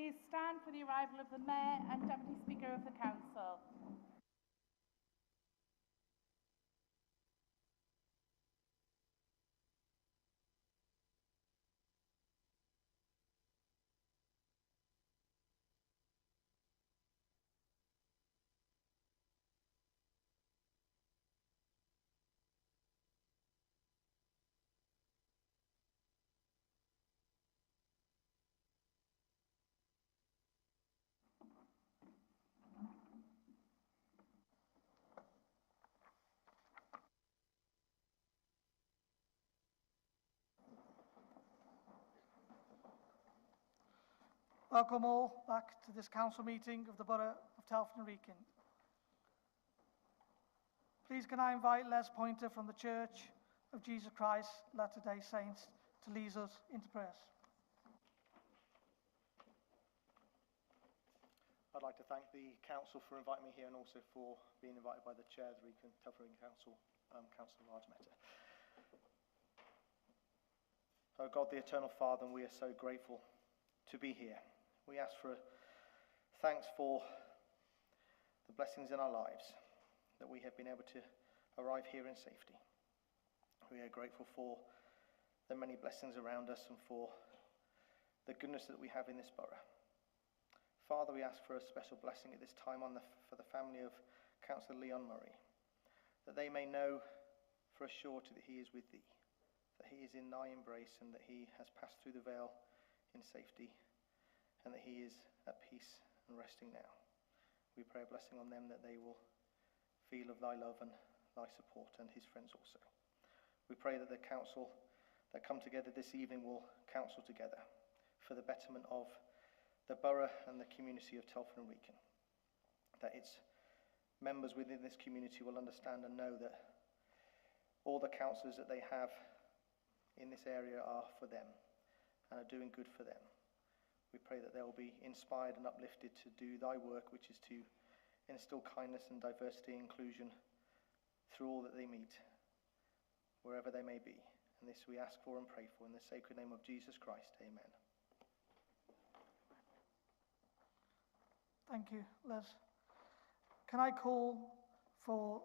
please stand for the arrival of the Mayor and Deputy Speaker of the Council. Welcome all back to this council meeting of the Borough of Telford Wrekin. Please can I invite Les Pointer from the Church of Jesus Christ Latter-day Saints to lead us into prayers. I'd like to thank the council for inviting me here and also for being invited by the chair of the Telford Wrekin Council, Councillor R A Overton. Oh God, the Eternal Father, and we are so grateful to be here. We ask for thanks for the blessings in our lives, that we have been able to arrive here in safety. We are grateful for the many blessings around us and for the goodness that we have in this borough. Father, we ask for a special blessing at this time for the family of Councillor Leon Murray, that they may know for a surety that he is with thee, that he is in thy embrace and that he has passed through the veil in safety, and that he is at peace and resting now. We pray a blessing on them, that they will feel of thy love and thy support, and his friends also. We pray that the council that come together this evening will counsel together for the betterment of the borough and the community of Telford Wrekin, that its members within this community will understand and know that all the councillors that they have in this area are for them and are doing good for them. We pray that they will be inspired and uplifted to do thy work, which is to instill kindness and diversity and inclusion through all that they meet, wherever they may be. And this we ask for and pray for in the sacred name of Jesus Christ. Amen. Thank you, Les. Can I call for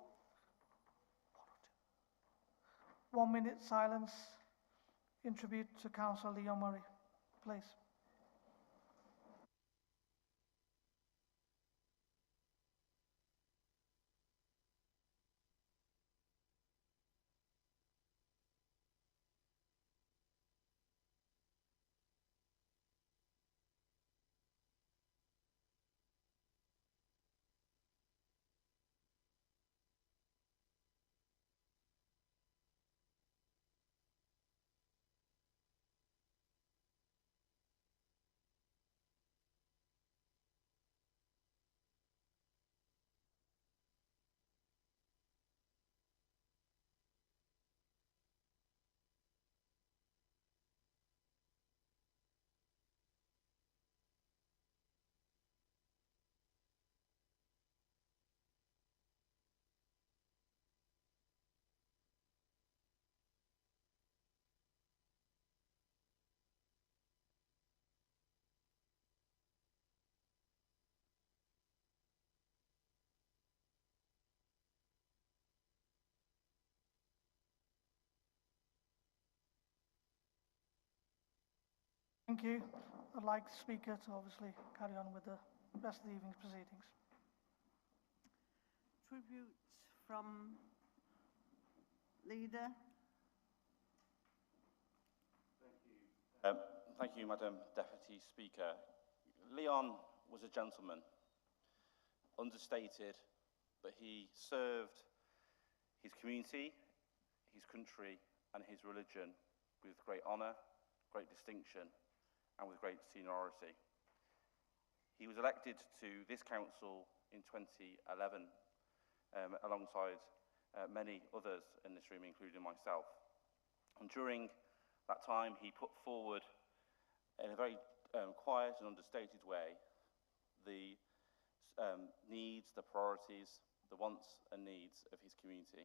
1 minute silence in tribute to Councillor Leon Murray, please? Thank you. I'd like the Speaker to obviously carry on with the rest of the evening's proceedings. Tribute from Leader. Thank you, Madam Deputy Speaker. Leon was a gentleman, understated, but he served his community, his country, and his religion with great honour, great distinction, and with great seniority. He was elected to this council in 2011, alongside many others in this room, including myself. And during that time, he put forward, in a very quiet and understated way, the needs, the priorities, the wants and needs of his community.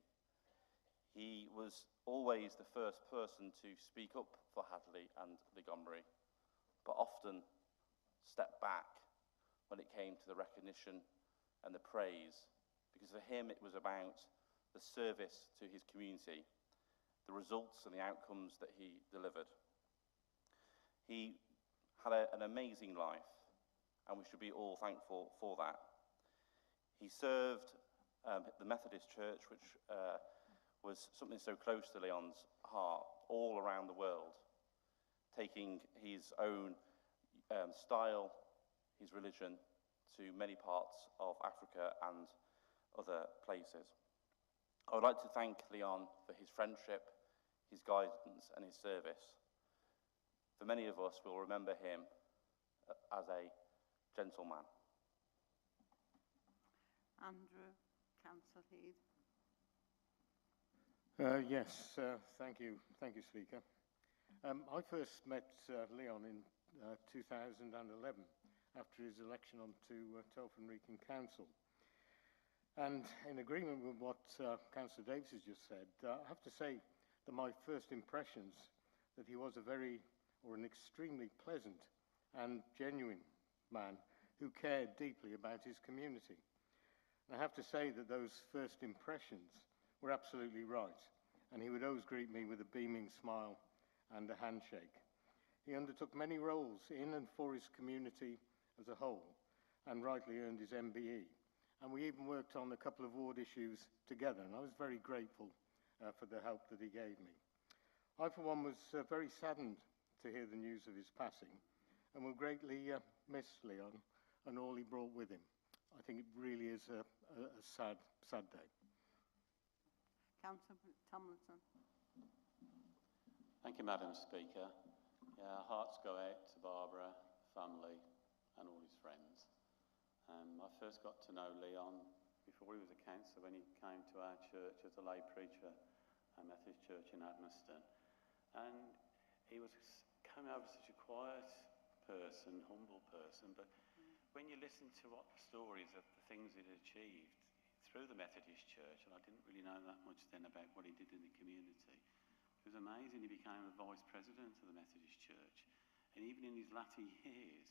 He was always the first person to speak up for Hadley and Montgomery, but often step back when it came to the recognition and the praise, because for him it was about the service to his community, the results and the outcomes that he delivered. He had an amazing life, and we should be all thankful for that. He served the Methodist Church, which was something so close to Leon's heart, all around the world, taking his own style, his religion, to many parts of Africa and other places. I would like to thank Leon for his friendship, his guidance and his service. For many of us, we'll remember him as a gentleman. Andrew, Councillor Healy. Yes, thank you, Speaker. I first met Leon in 2011 after his election onto Telford Wrekin Council. And in agreement with what Councillor Davis has just said, I have to say that my first impressions that he was an extremely pleasant and genuine man who cared deeply about his community. And I have to say that those first impressions were absolutely right, and he would always greet me with a beaming smile and a handshake. He undertook many roles in and for his community as a whole, and rightly earned his MBE. And we even worked on a couple of ward issues together, and I was very grateful for the help that he gave me. I, for one, was very saddened to hear the news of his passing, and will greatly miss Leon and all he brought with him. I think it really is a sad day. Councillor Tomlinson. Thank you, Madam Speaker. Yeah, our hearts go out to Barbara, family, and all his friends. I first got to know Leon before he was a councillor, when he came to our church as a lay preacher at Methodist Church in Admaston. And he came over such a quiet person, humble person, but when you listen to what the stories of the things he'd achieved through the Methodist Church, and I didn't really know that much then about what he did in the community, it was amazing. He became a vice president of the Methodist Church, and even in his latter years,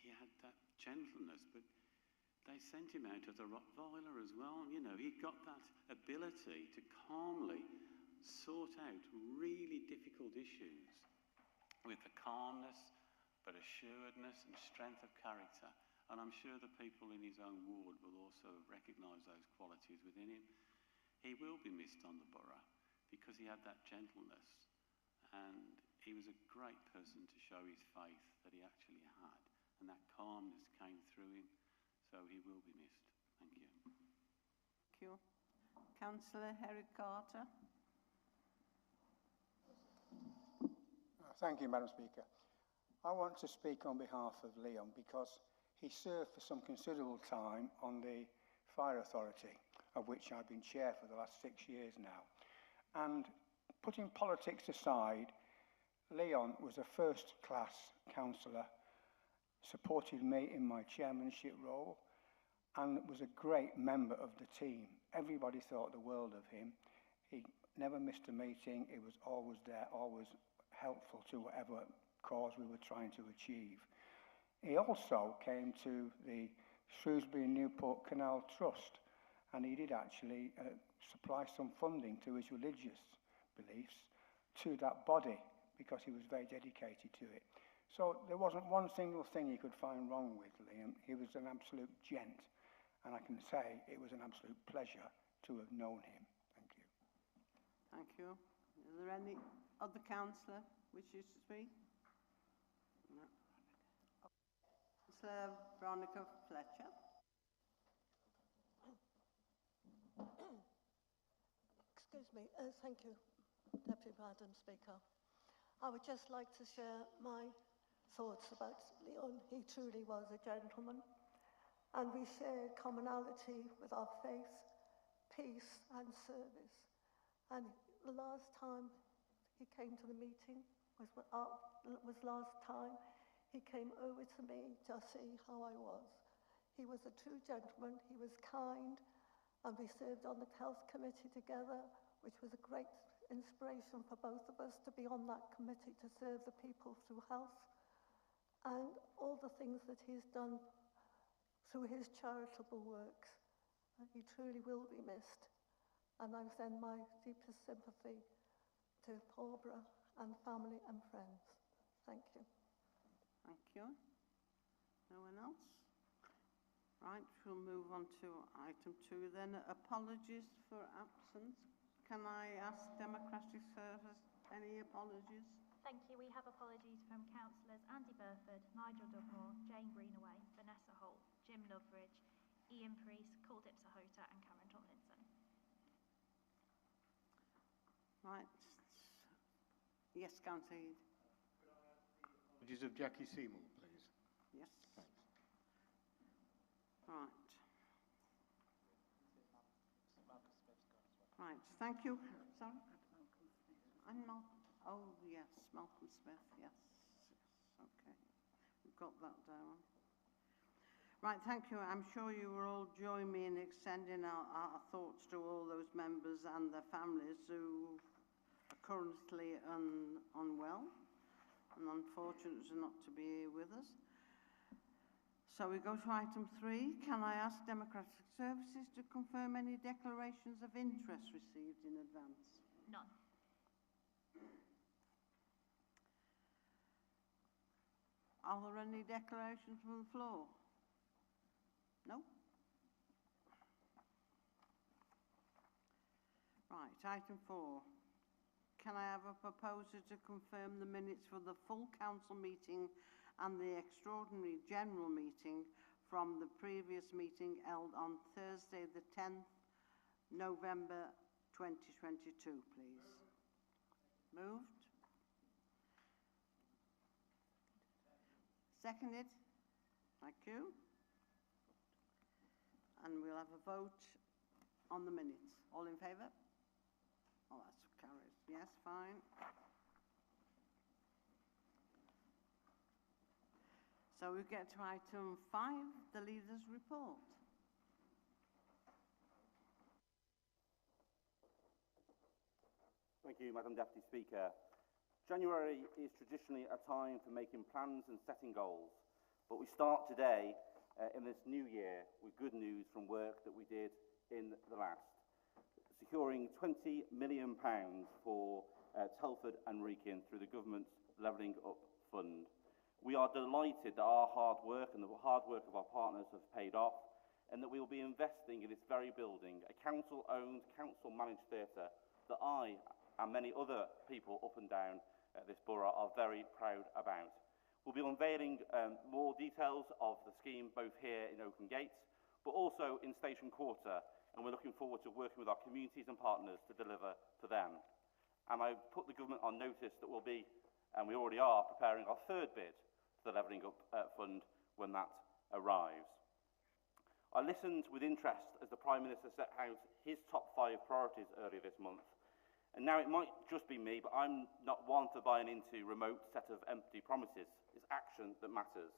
he had that gentleness, but they sent him out as a Rottweiler as well. You know, he got that ability to calmly sort out really difficult issues with the calmness, but assuredness and strength of character. And I'm sure the people in his own ward will also recognise those qualities within him. He will be missed on the borough because he had that gentleness, and he was a great person to show his faith that he actually had, and that calmness came through him, so he will be missed. Thank you. Thank you. Councillor Eric Carter. Thank you, Madam Speaker. I want to speak on behalf of Leon because he served for some considerable time on the Fire Authority, of which I've been chair for the last 6 years now. And putting politics aside, Leon was a first-class councillor, supported me in my chairmanship role, and was a great member of the team. Everybody thought the world of him. He never missed a meeting. He was always there, always helpful to whatever cause we were trying to achieve. He also came to the Shrewsbury and Newport Canal Trust, and he did actually supply some funding to his religious beliefs to that body because he was very dedicated to it. So there wasn't one single thing you could find wrong with Liam. He was an absolute gent, and I can say it was an absolute pleasure to have known him. Thank you. Thank you. Is there any other councillor wishes to speak? No. Councillor Veronica Fletcher. Excuse me. Thank you, Deputy Madam Speaker. I would just like to share my thoughts about Leon. He truly was a gentleman, and we shared commonality with our faith, peace and service. And the last time he came to the meeting was last time he came over to me to see how I was. He was a true gentleman. He was kind, and we served on the health committee together, which was a great inspiration for both of us to be on that committee to serve the people through health. and all the things that he's done through his charitable works. He truly will be missed, and I send my deepest sympathy to Barbara and family and friends. Thank you. Thank you. No one else? Right, we'll move on to item 2 then. Apologies for absence. Can I ask Democratic Service any apologies? Thank you. We have apologies from Councillors Andy Burford, Nigel Dugmore, Jane Greenaway, Vanessa Holt, Jim Loveridge, Ian Priest, Culdip Sahota and Karen Tomlinson. Right. Yes, Councillor Healy. Apologies of Jackie Seymour, please. Yes. Thanks. Right. Right, thank you. Sorry? I'm not. Oh, yes, Malcolm Smith, yes. Okay, we've got that down. Right, thank you. I'm sure you will all join me in extending our thoughts to all those members and their families who are currently unwell and unfortunate not to be here with us. So we go to item 3. Can I ask Democratic Services to confirm any declarations of interest received in advance? None. Are there any declarations from the floor? No? Right, item 4. Can I have a proposer to confirm the minutes for the full council meeting and the extraordinary general meeting from the previous meeting held on Thursday the 10th November 2022, please? Moved? Seconded? Thank you. And we'll have a vote on the minutes. All in favour? Oh, that's carried. Yes, fine. So we get to item 5, the Leader's Report. Thank you, Madam Deputy Speaker. January is traditionally a time for making plans and setting goals, but we start today in this new year with good news from work that we did in the last, securing £20 million for Telford and Wrekin through the government's Levelling Up Fund. We are delighted that our hard work and the hard work of our partners have paid off, and that we will be investing in this very building, a council-owned, council-managed theatre that I and many other people up and down this borough are very proud about. We'll be unveiling more details of the scheme both here in Oaken Gates, but also in Station Quarter, and we're looking forward to working with our communities and partners to deliver for them. And I put the government on notice that we'll be, and we already are, preparing our third bid for the Levelling Up Fund when that arrives. I listened with interest as the Prime Minister set out his top 5 priorities earlier this month. And now it might just be me, but I'm not one for buying into remote set of empty promises. It's action that matters.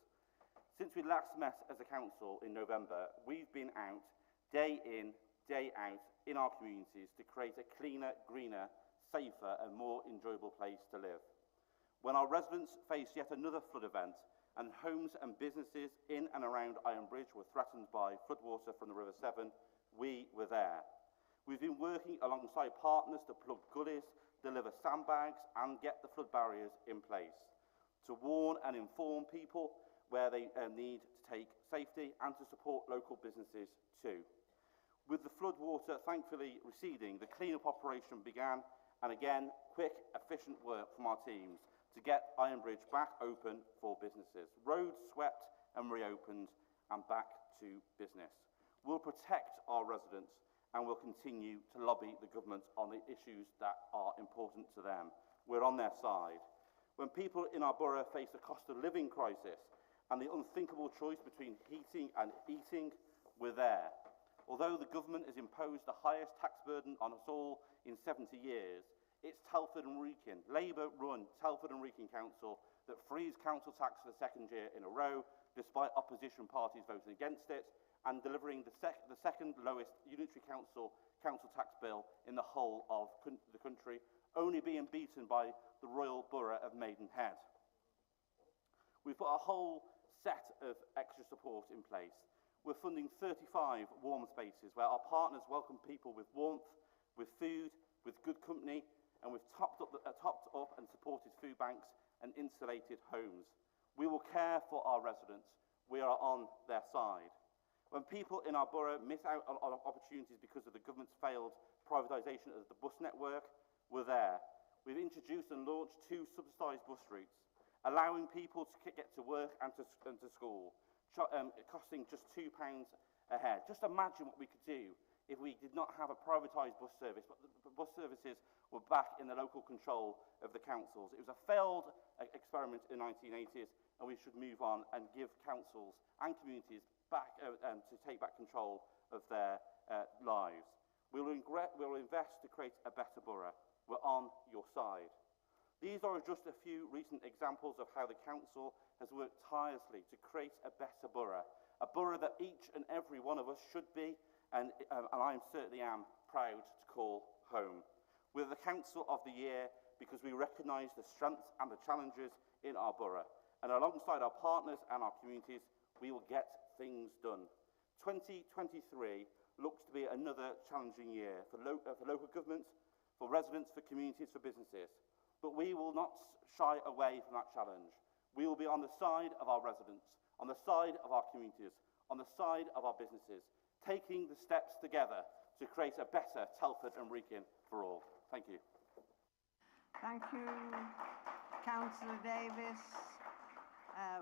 Since we last met as a council in November, we've been out day in, day out in our communities to create a cleaner, greener, safer and more enjoyable place to live. When our residents faced yet another flood event and homes and businesses in and around Iron Bridge were threatened by floodwater from the River Severn, we were there. We've been working alongside partners to plug gullies, deliver sandbags and get the flood barriers in place, to warn and inform people where they need to take safety and to support local businesses too. With the floodwater thankfully receding, the clean-up operation began, and again, quick, efficient work from our teams to get Iron Bridge back open for businesses. Roads swept and reopened and back to business. We'll protect our residents and we'll continue to lobby the government on the issues that are important to them. We're on their side. When people in our borough face a cost of living crisis and the unthinkable choice between heating and eating, we're there. Although the government has imposed the highest tax burden on us all in 70 years, it's Telford and Wrekin, Labour-run Telford and Wrekin Council, that frees council tax for the second year in a row, despite opposition parties voting against it, and delivering the second lowest unitary council tax bill in the whole of the country, only being beaten by the Royal Borough of Maidenhead. We've put a whole set of extra support in place. We're funding 35 warm spaces where our partners welcome people with warmth, with food, with good company, and we've topped up and supported food banks and insulated homes. We will care for our residents. We are on their side. When people in our borough miss out on opportunities because of the government's failed privatisation of the bus network, we're there. We've introduced and launched 2 subsidised bus routes, allowing people to get to work and to school, costing just £2 a head. Just imagine what we could do if we did not have a privatised bus service, but the bus services were back in the local control of the councils. It was a failed experiment in the 1980s, and we should move on and give councils and communities back to take back control of their lives. We'll invest to create a better borough. We're on your side. These are just a few recent examples of how the council has worked tirelessly to create a better borough, a borough that each and every one of us should be, and I certainly am, proud to call home. We're the Council of the Year because we recognise the strengths and the challenges in our borough, and alongside our partners and our communities, we will get things done. 2023 looks to be another challenging year for local government, for residents, for communities, for businesses. But we will not shy away from that challenge. We will be on the side of our residents, on the side of our communities, on the side of our businesses, taking the steps together to create a better Telford and Wrekin for all. Thank you. Thank you, Councillor Davis.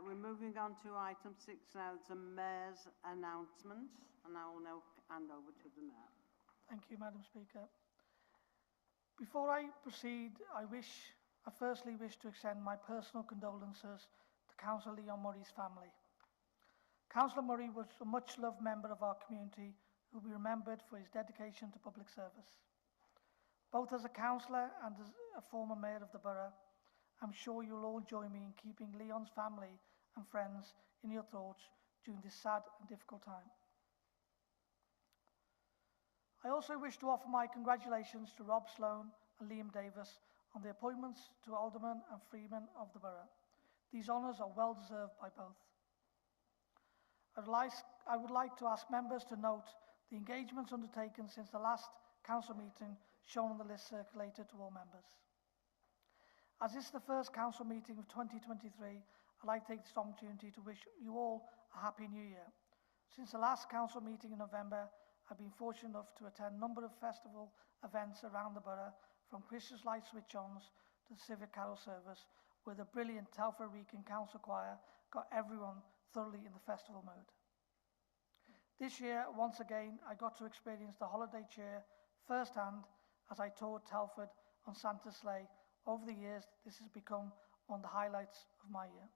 We're moving on to item 6 now, the Mayor's announcements, and I will now hand over to the Mayor. Thank you, Madam Speaker. Before I proceed, I firstly wish to extend my personal condolences to Councillor Leon Murray's family. Councillor Murray was a much-loved member of our community who will be remembered for his dedication to public service. Both as a councillor and as a former mayor of the borough, I'm sure you'll all join me in keeping Leon's family and friends in your thoughts during this sad and difficult time. I also wish to offer my congratulations to Rob Sloan and Liam Davis on the appointments to Alderman and Freeman of the borough. These honours are well deserved by both. I would like to ask members to note the engagements undertaken since the last council meeting shown on the list circulated to all members. As this is the first council meeting of 2023, I'd like to take this opportunity to wish you all a happy new year. Since the last council meeting in November, I've been fortunate enough to attend a number of festival events around the borough, from Christmas light switch-ons to the civic carol service, where the brilliant Telford Wrekin Council Choir got everyone thoroughly in the festival mood. This year, once again, I got to experience the holiday cheer firsthand as I toured Telford on Santa's sleigh. Over the years, this has become one of the highlights of my year.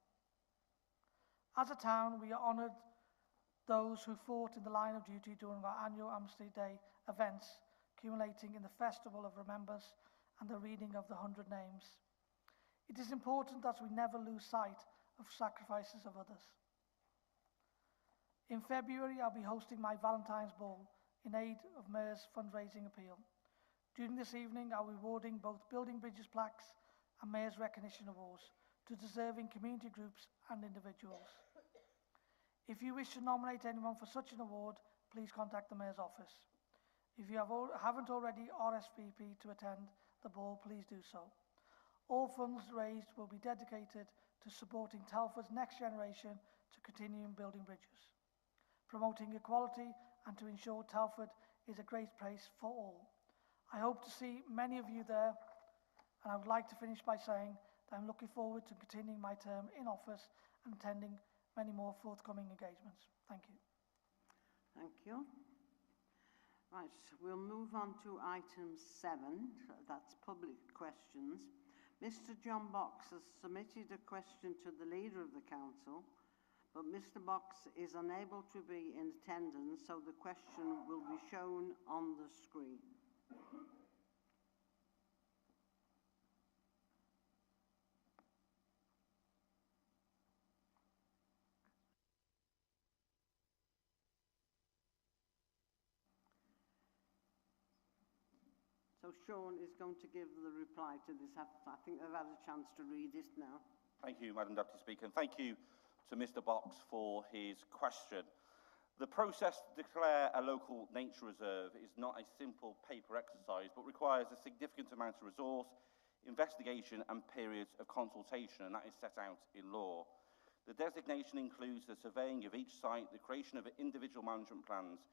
As a town, we are honoured those who fought in the line of duty during our annual Armistice Day events, culminating in the Festival of Remembrance and the reading of the 100 names. It is important that we never lose sight of sacrifices of others. In February, I'll be hosting my Valentine's Ball in aid of Mayor's fundraising appeal. During this evening, I'll be awarding both Building Bridges plaques and Mayor's Recognition Awards to deserving community groups and individuals. If you wish to nominate anyone for such an award, please contact the Mayor's office. If you haven't already RSVP'd to attend the ball, please do so. All funds raised will be dedicated to supporting Telford's next generation to continue building bridges, promoting equality, and to ensure Telford is a great place for all. I hope to see many of you there, and I would like to finish by saying that I'm looking forward to continuing my term in office and attending many more forthcoming engagements. Thank you. Thank you. Right, we'll move on to item 7, that's public questions. Mr. John Box has submitted a question to the leader of the council, but Mr. Box is unable to be in attendance, so the question will be shown on the screen. So Sean is going to give the reply to this. I think they've had a chance to read it now. Thank you, Madam Deputy Speaker, and thank you to Mr Box for his question. The process to declare a local nature reserve is not a simple paper exercise, but requires a significant amount of resource, investigation and periods of consultation, and that is set out in law. The designation includes the surveying of each site, the creation of individual management plans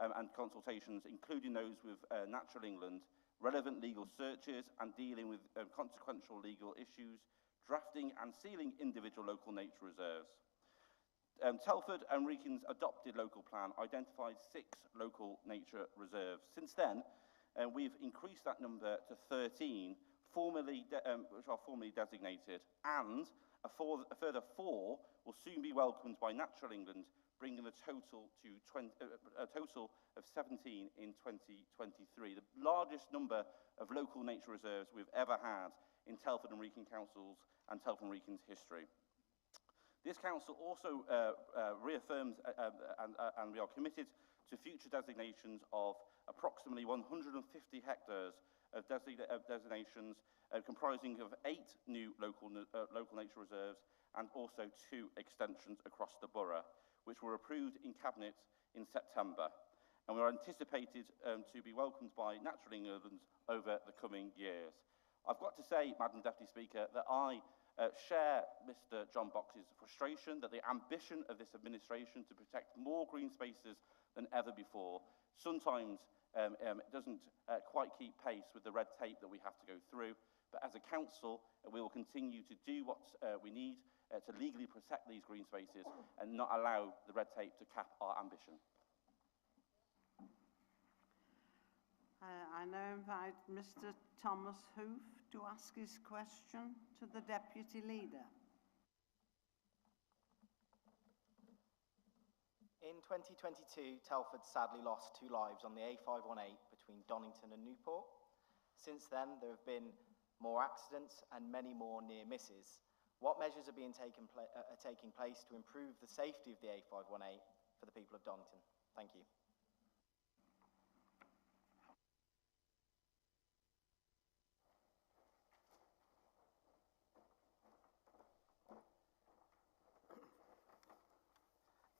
and consultations, including those with Natural England, relevant legal searches and dealing with consequential legal issues, drafting and sealing individual local nature reserves. Telford and Wrekin's adopted local plan identified 6 local nature reserves. Since then, we've increased that number to 13, which are formally designated, and a further 4 will soon be welcomed by Natural England, bringing the total to a total of 17 in 2023, the largest number of local nature reserves we've ever had in Telford and Wrekin councils and Telford and Wrekin's history. This council also reaffirms and we are committed to future designations of approximately 150 hectares of designations comprising of 8 new local nature reserves and also 2 extensions across the borough, which were approved in Cabinet in September, and were anticipated to be welcomed by Natural England over the coming years. I've got to say, Madam Deputy Speaker, that I share Mr John Box's frustration that the ambition of this administration to protect more green spaces than ever before sometimes doesn't quite keep pace with the red tape that we have to go through. But as a council, we will continue to do what we need to legally protect these green spaces and not allow the red tape to cap our ambition. I now invite Mr Thomas Hoof to ask his question to the Deputy Leader. In 2022, Telford sadly lost 2 lives on the A518 between Donington and Newport. Since then, there have been more accidents and many more near misses. What measures are being taking place to improve the safety of the A518 for the people of Donington? Thank you.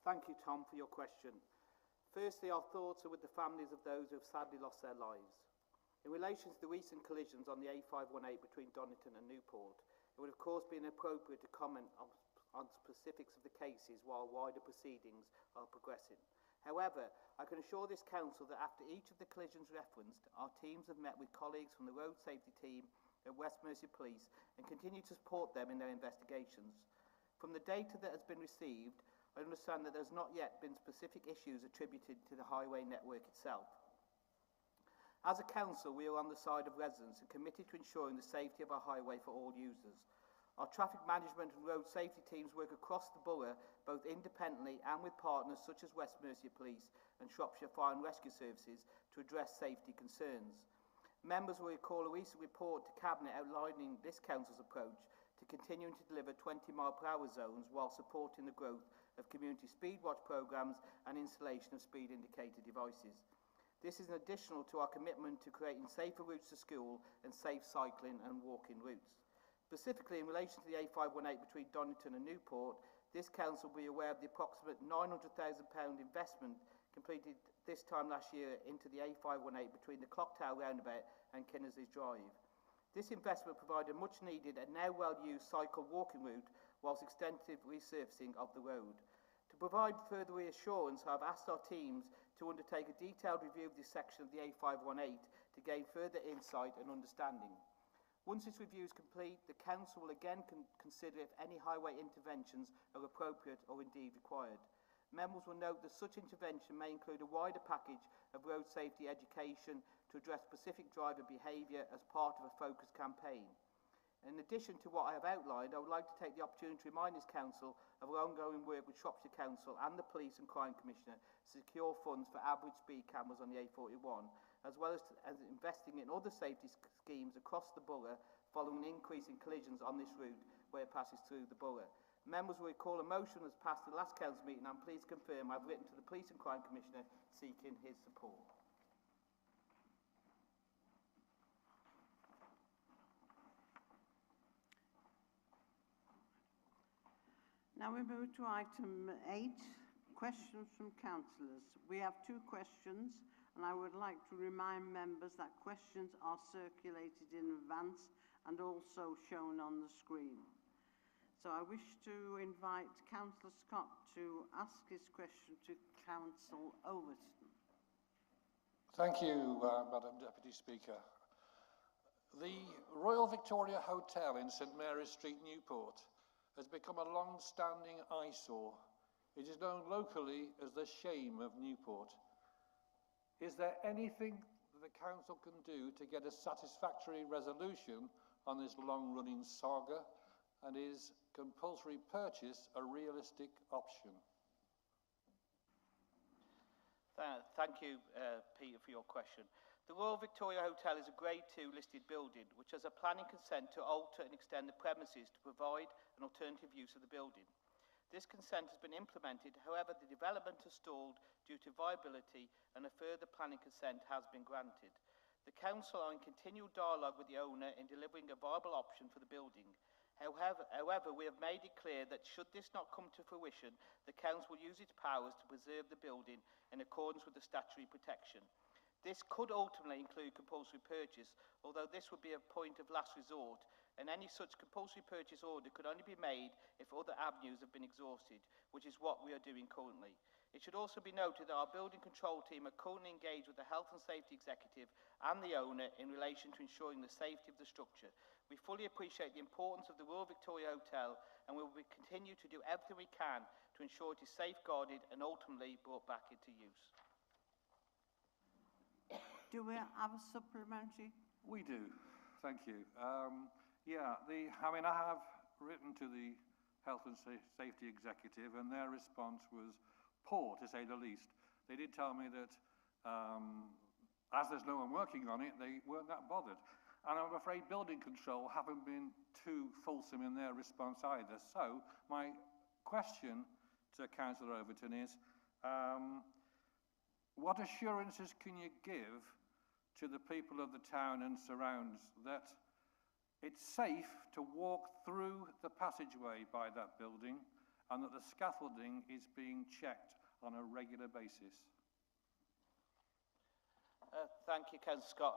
Thank you, Tom, for your question. Firstly, our thoughts are with the families of those who have sadly lost their lives. In relation to the recent collisions on the A518 between Donington and Newport, it would of course be inappropriate to comment on specifics of the cases while wider proceedings are progressing. However, I can assure this council that after each of the collisions referenced, our teams have met with colleagues from the road safety team at West Mercia Police and continue to support them in their investigations. From the data that has been received, I understand that there has not yet been specific issues attributed to the highway network itself. As a council, we are on the side of residents and committed to ensuring the safety of our highway for all users. Our traffic management and road safety teams work across the borough, both independently and with partners such as West Mercia Police and Shropshire Fire and Rescue Services to address safety concerns. Members will recall a recent report to Cabinet outlining this council's approach to continuing to deliver 20-mile-per-hour zones while supporting the growth of community speed watch programmes and installation of speed indicator devices. This is additional to our commitment to creating safer routes to school and safe cycling and walking routes. Specifically in relation to the A518 between Donington and Newport, this council will be aware of the approximate £900,000 investment completed this time last year into the A518 between the Clock Tower roundabout and Kinnersley's Drive. This investment provided much needed and now well-used cycle walking route whilst extensive resurfacing of the road. To provide further reassurance, I have asked our teams to undertake a detailed review of this section of the A518 to gain further insight and understanding. Once this review is complete, the council will again consider if any highway interventions are appropriate or indeed required. Members will note that such intervention may include a wider package of road safety education to address specific driver behaviour as part of a focused campaign. In addition to what I have outlined, I would like to take the opportunity to remind this council of our ongoing work with Shropshire Council and the Police and Crime Commissioner to secure funds for average speed cameras on the A41, as well as investing in other safety schemes across the borough following an increase in collisions on this route where it passes through the borough. Members will recall a motion as passed at the last council meeting, and please confirm I have written to the Police and Crime Commissioner seeking his support. Now we move to item 8, questions from councillors. We have 2 questions, and I would like to remind members that questions are circulated in advance and also shown on the screen. So I wish to invite Councillor Scott to ask his question to Councillor Overton. Thank you, Madam Deputy Speaker. The Royal Victoria Hotel in St Mary's Street, Newport, has become a long-standing eyesore. It is known locally as the shame of Newport. Is there anything that the council can do to get a satisfactory resolution on this long-running saga, and is compulsory purchase a realistic option? Thank you, Peter, for your question. The Royal Victoria Hotel is a Grade 2 listed building which has a planning consent to alter and extend the premises to provide an alternative use of the building. This consent has been implemented, however, the development has stalled due to viability and a further planning consent has been granted. The council are in continual dialogue with the owner in delivering a viable option for the building. However, we have made it clear that should this not come to fruition, the council will use its powers to preserve the building in accordance with the statutory protection. This could ultimately include compulsory purchase, although this would be a point of last resort, and any such compulsory purchase order could only be made if other avenues have been exhausted, which is what we are doing currently. It should also be noted that our building control team are currently engaged with the Health and Safety Executive and the owner in relation to ensuring the safety of the structure. We fully appreciate the importance of the Royal Victoria Hotel, and we will continue to do everything we can to ensure it is safeguarded and ultimately brought back into use. Do we have a supplementary? We do, thank you. I have written to the Health and Safety Executive, and their response was poor, to say the least. They did tell me that as there's no one working on it, they weren't that bothered. And I'm afraid building control haven't been too fulsome in their response either. So my question to Councillor Overton is, what assurances can you give to the people of the town and surrounds that it's safe to walk through the passageway by that building and that the scaffolding is being checked on a regular basis? Thank you, Councillor Scott.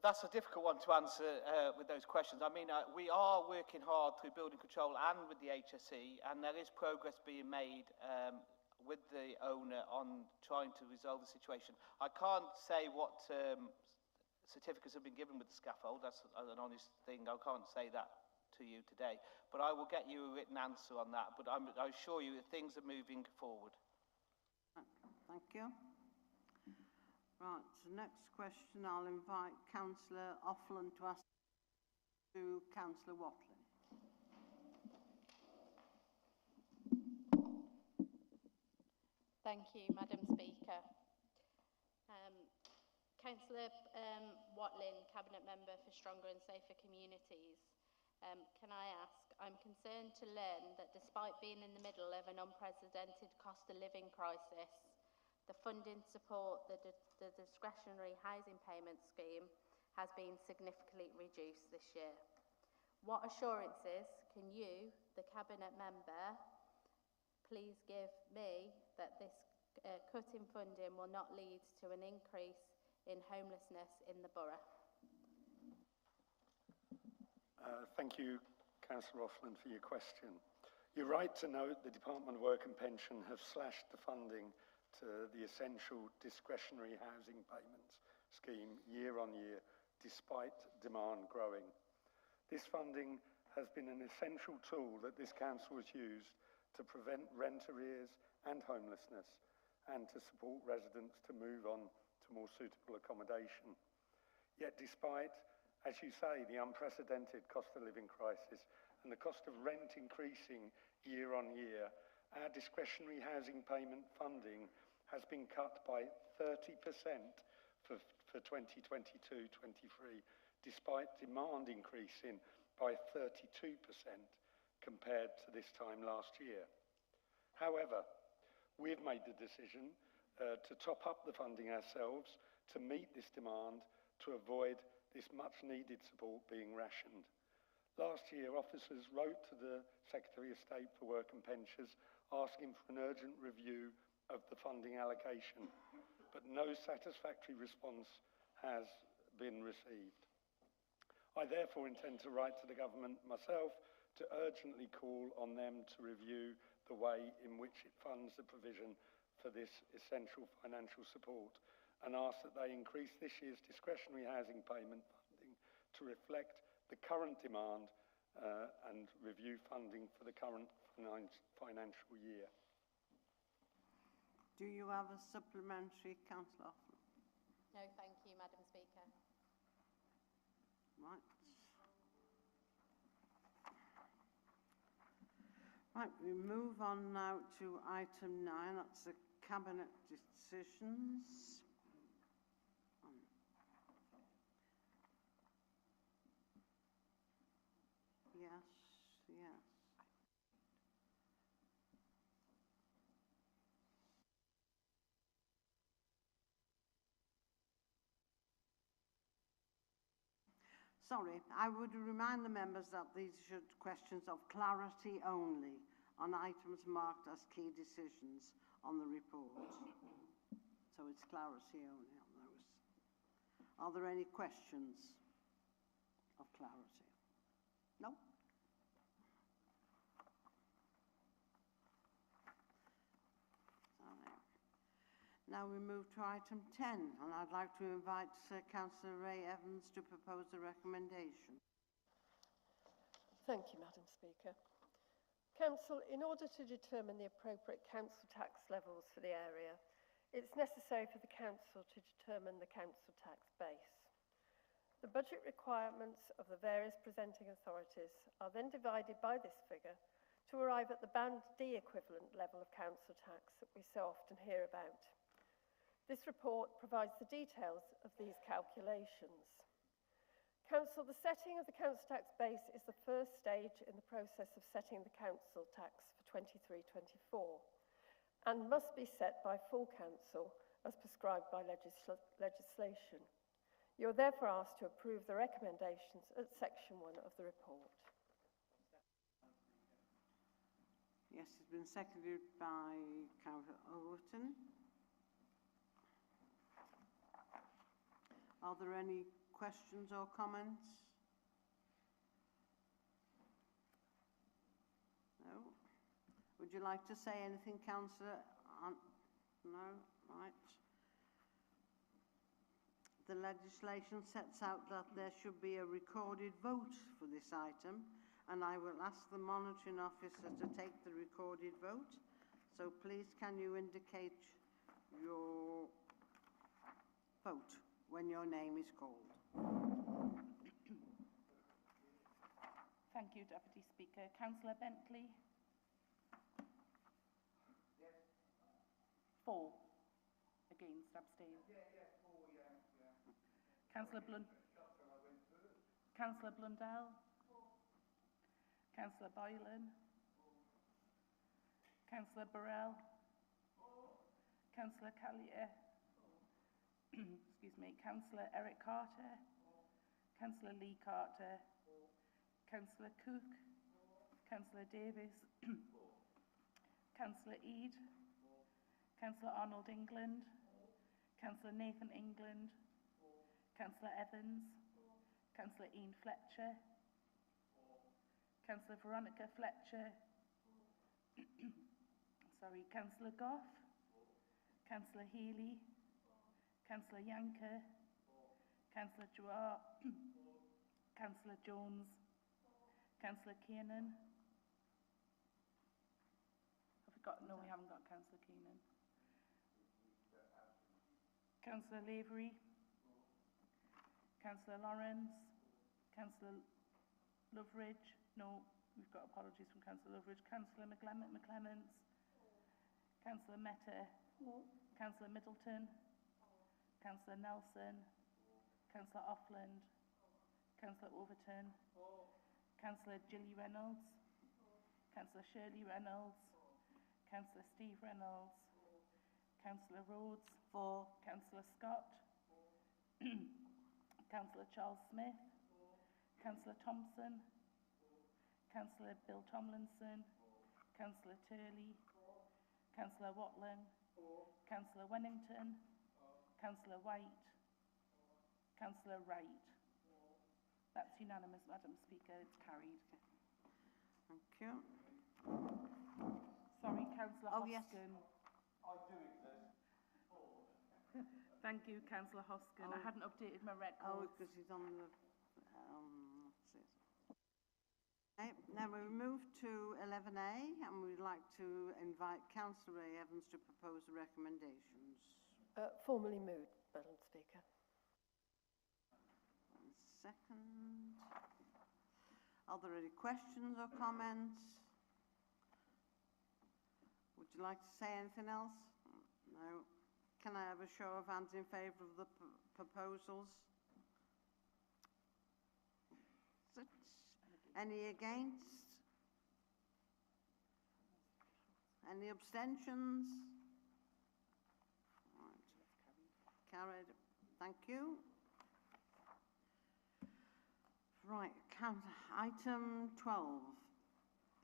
That's a difficult one to answer with those questions. I mean, we are working hard through building control and with the HSE, and there is progress being made with the owner on trying to resolve the situation. I can't say what certificates have been given with the scaffold. That's an honest thing. I can't say that to you today. But I will get you a written answer on that. But I assure you that things are moving forward. Thank you. Right, so next question, I'll invite Councillor Offland to ask to Councillor Watling. Thank you, Madam Speaker. Councillor Watling, Cabinet Member for Stronger and Safer Communities. Can I ask, I'm concerned to learn that despite being in the middle of an unprecedented cost of living crisis, the funding support, the discretionary housing payment scheme has been significantly reduced this year. What assurances can you, the Cabinet Member, please give me that this cut in funding will not lead to an increase in homelessness in the borough? Thank you, Councillor Offland, for your question. You're right to note the Department of Work and Pension have slashed the funding to the essential discretionary housing payments scheme year on year, despite demand growing. This funding has been an essential tool that this council has used to prevent rent arrears and homelessness, and to support residents to move on to more suitable accommodation. Yet despite, as you say, the unprecedented cost of living crisis and the cost of rent increasing year on year, our discretionary housing payment funding has been cut by 30% for 2022-23, despite demand increasing by 32% compared to this time last year. However, we've made the decision to top up the funding ourselves to meet this demand, to avoid this much needed support being rationed. Last year, officers wrote to the Secretary of State for Work and Pensions asking for an urgent review of the funding allocation, but no satisfactory response has been received. I therefore intend to write to the government myself to urgently call on them to review the way in which it funds the provision for this essential financial support, and ask that they increase this year's discretionary housing payment funding to reflect the current demand and review funding for the current financial year. Do you have a supplementary, Councillor? No, thank you, Madam Speaker. Right. Right, we move on now to item 9. That's the Cabinet decisions. Yes, yes. Sorry, I would remind the members that these should questions of clarity only on items marked as key decisions on the report. So it's clarity only on those. Are there any questions of clarity? No? Now we move to item 10, and I'd like to invite Councillor Ray Evans to propose a recommendation. Thank you, Madam Speaker. Council, in order to determine the appropriate council tax levels for the area, it's necessary for the council to determine the council tax base. The budget requirements of the various presenting authorities are then divided by this figure to arrive at the Band D equivalent level of council tax that we so often hear about. This report provides the details of these calculations. Council, the setting of the council tax base is the first stage in the process of setting the council tax for 23-24 and must be set by full council as prescribed by legislation. You are therefore asked to approve the recommendations at section 1 of the report. Yes, it's been seconded by Councillor Overton. Are there any questions or comments? No? Would you like to say anything, Councillor? No? Right. The legislation sets out that there should be a recorded vote for this item, and I will ask the monitoring officer to take the recorded vote. So please, can you indicate your vote when your name is called? Thank you, Deputy Speaker. Councillor Bentley? Yes. 4. Against, abstain. Councillor Councillor Blundell? Councillor Boylan? Councillor Burrell? Councillor Callier? Excuse me. Councillor Eric Carter? Councillor Lee Carter? Councillor Cook? Councillor Davis? Councillor Eade? Councillor Arnold England? Councillor Nathan England? Councillor Evans? Councillor Ian Fletcher? Councillor Veronica Fletcher? Sorry, Councillor Goff? Councillor Healy? Councillor Yanker? Councillor Dewar? Councillor Jones? Councillor Kiernan? Have we got? No, we haven't got Councillor Kiernan. Councillor Lavery? Councillor Lawrence? Councillor Loveridge? No, we've got apologies from Councillor Loveridge. Councillor McClements? Councillor Meta? Councillor Middleton? Councillor Nelson? Councillor Offland? Councillor Overton? Councillor Gilly Reynolds? Councillor Shirley Reynolds? Councillor Steve Reynolds? Councillor Rhodes? 4. Councillor Scott? Councillor Charles Smith? Councillor Thompson? Councillor Bill Tomlinson, Councillor Turley, Councillor Watling, Councillor Wennington, Councillor White, Councillor Wright. That's unanimous, Madam Speaker. It's carried. Thank you. Sorry, Councillor Oh, yes. Hoskin. I do exist. Thank you, Councillor Hoskin. I hadn't updated my records. Oh, because he's on the... what's this? Okay, now we move to 11A, and we'd like to invite Councillor Ray Evans to propose the recommendations. Formally moved, Madam Speaker. 1 second. Are there any questions or comments? Would you like to say anything else? No. Can I have a show of hands in favour of the proposals? 6. Any against? Any abstentions? Right. Carried. Thank you. Right, item 12.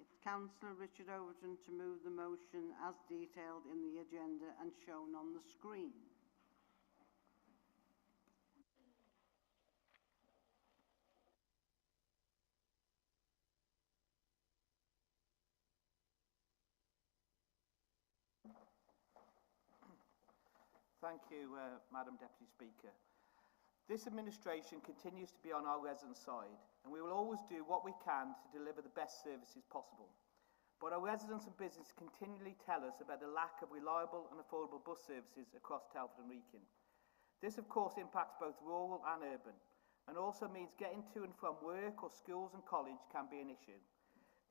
It's Councillor Richard Overton to move the motion as detailed in the agenda and shown on the screen. Thank you, Madam Deputy Speaker. This administration continues to be on our residents' side, and we will always do what we can to deliver the best services possible. But our residents and businesses continually tell us about the lack of reliable and affordable bus services across Telford and Wrekin. This, of course, impacts both rural and urban, and also means getting to and from work or schools and college can be an issue.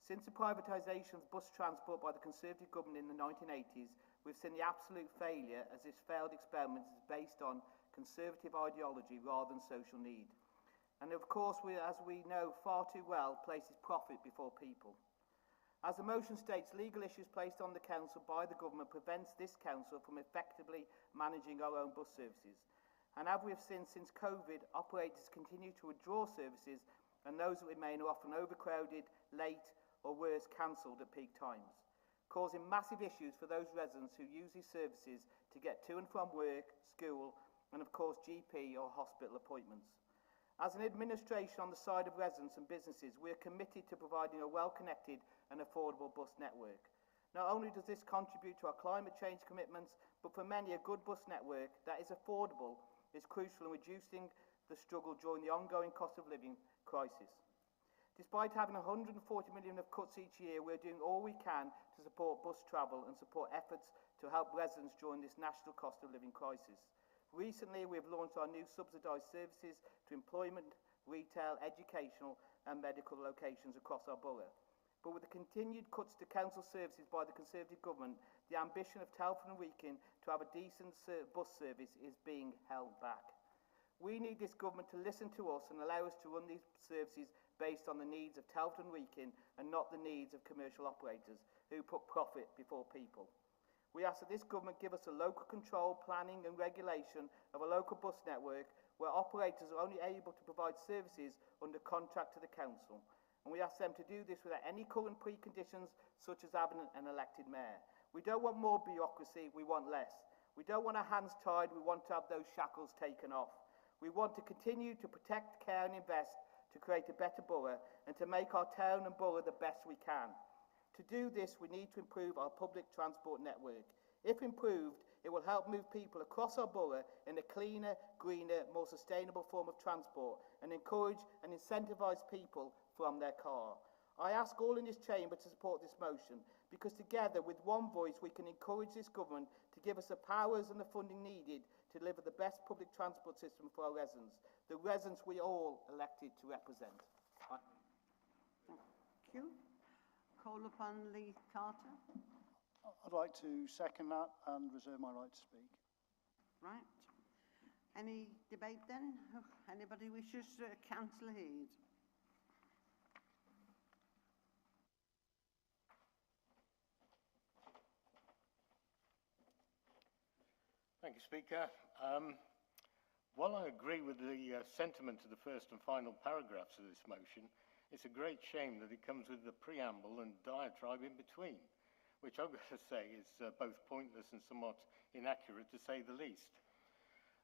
Since the privatisation of bus transport by the Conservative government in the 1980s, we've seen the absolute failure as this failed experiment is based on Conservative ideology rather than social need. And of course, as we know far too well, places profit before people. As the motion states, legal issues placed on the council by the government prevents this council from effectively managing our own bus services. And as we have seen since COVID, operators continue to withdraw services, and those that remain are often overcrowded, late, or worse, cancelled at peak times, causing massive issues for those residents who use these services to get to and from work, school, and of course GP or hospital appointments. As an administration on the side of residents and businesses, we are committed to providing a well-connected and affordable bus network. Not only does this contribute to our climate change commitments, but for many a good bus network that is affordable is crucial in reducing the struggle during the ongoing cost of living crisis. Despite having 140 million of cuts each year, we are doing all we can to support bus travel and support efforts to help residents during this national cost of living crisis. Recently, we have launched our new subsidised services to employment, retail, educational and medical locations across our borough. But with the continued cuts to council services by the Conservative government, the ambition of Telford and Wrekin to have a decent bus service is being held back. We need this government to listen to us and allow us to run these services based on the needs of Telford and Wrekin and not the needs of commercial operators who put profit before people. We ask that this government give us a local control, planning and regulation of a local bus network where operators are only able to provide services under contract to the council. And we ask them to do this without any current preconditions such as having an elected mayor. We don't want more bureaucracy, we want less. We don't want our hands tied, we want to have those shackles taken off. We want to continue to protect, care and invest to create a better borough and to make our town and borough the best we can. To do this, we need to improve our public transport network. If improved, it will help move people across our borough in a cleaner, greener, more sustainable form of transport and encourage and incentivise people from their car. I ask all in this chamber to support this motion because together with one voice we can encourage this government to give us the powers and the funding needed to deliver the best public transport system for our residents, the residents we all elected to represent. Thank you. Call upon Lee Carter. I'd like to second that and reserve my right to speak. Right. Any debate then? Anybody wishes? Councillor Heed. Thank you, Speaker. While I agree with the sentiment of the first and final paragraphs of this motion, It's a great shame that it comes with the preamble and diatribe in between, which I've got to say is both pointless and somewhat inaccurate, to say the least.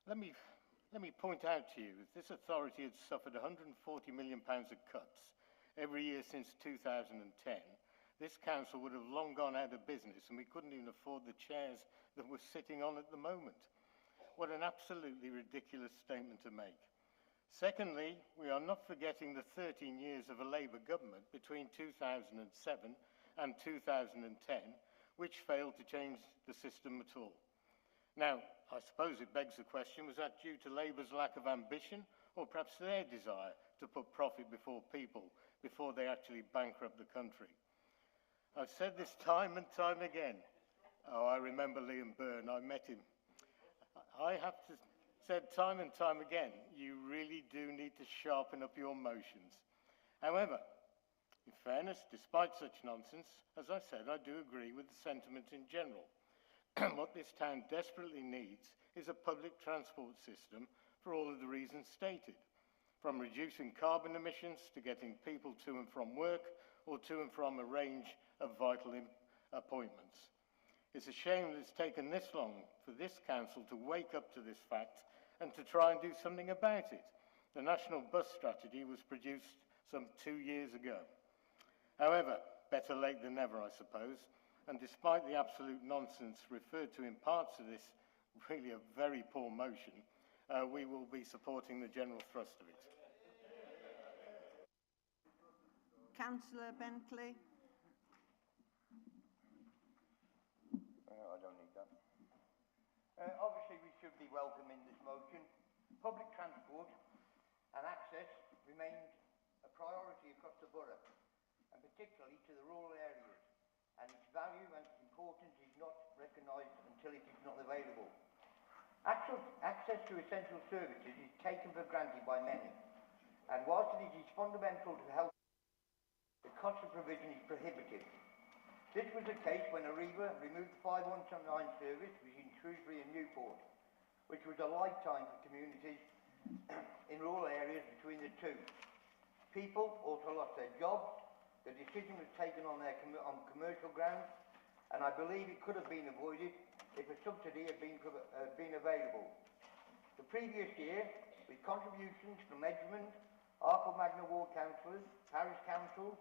Let me point out to you that this authority had suffered £140 million of cuts every year since 2010. This council would have long gone out of business, and we couldn't even afford the chairs that we're sitting on at the moment. What an absolutely ridiculous statement to make. Secondly, we are not forgetting the 13 years of a Labour government between 2007 and 2010, which failed to change the system at all. Now, I suppose it begs the question, was that due to Labour's lack of ambition, or perhaps their desire to put profit before people, before they actually bankrupt the country? I've said this time and time again. Oh, I remember Liam Byrne, I met him. I have to said time and time again, you really do need to sharpen up your motions. However, in fairness, despite such nonsense, as I said, I do agree with the sentiment in general. What this town desperately needs is a public transport system for all of the reasons stated, from reducing carbon emissions to getting people to and from work or to and from a range of vital appointments. It's a shame that it's taken this long for this council to wake up to this fact and to try and do something about it. The National Bus Strategy was produced some 2 years ago. However, better late than never, I suppose, and despite the absolute nonsense referred to in parts of this really a very poor motion, we will be supporting the general thrust of it. Councillor Bentley. I don't need that. Obviously, we should be welcoming this motion. Public transport and access remains a priority across the borough, and particularly to the rural areas, and its value and its importance is not recognised until it is not available. Access to essential services is taken for granted by many, and whilst it is fundamental to health, the cost of provision is prohibitive. This was the case when Arriva removed the 519 service between Shrewsbury and Newport, which was a lifetime for communities in rural areas between the two. People also lost their jobs. The decision was taken on commercial grounds, and I believe it could have been avoided if a subsidy had been available. The previous year, with contributions from Edgemont, Arkle Magna Ward councillors, parish councils,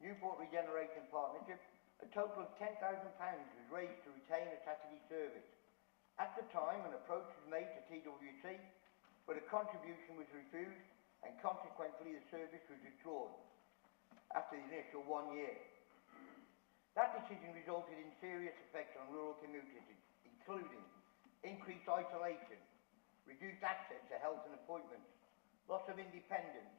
Newport Regeneration Partnership, a total of £10,000 was raised to retain a Saturday service. At the time, an approach was made to TWC, but a contribution was refused, and consequently the service was withdrawn after the initial 1 year. That decision resulted in serious effects on rural communities, including increased isolation, reduced access to health and appointments, loss of independence,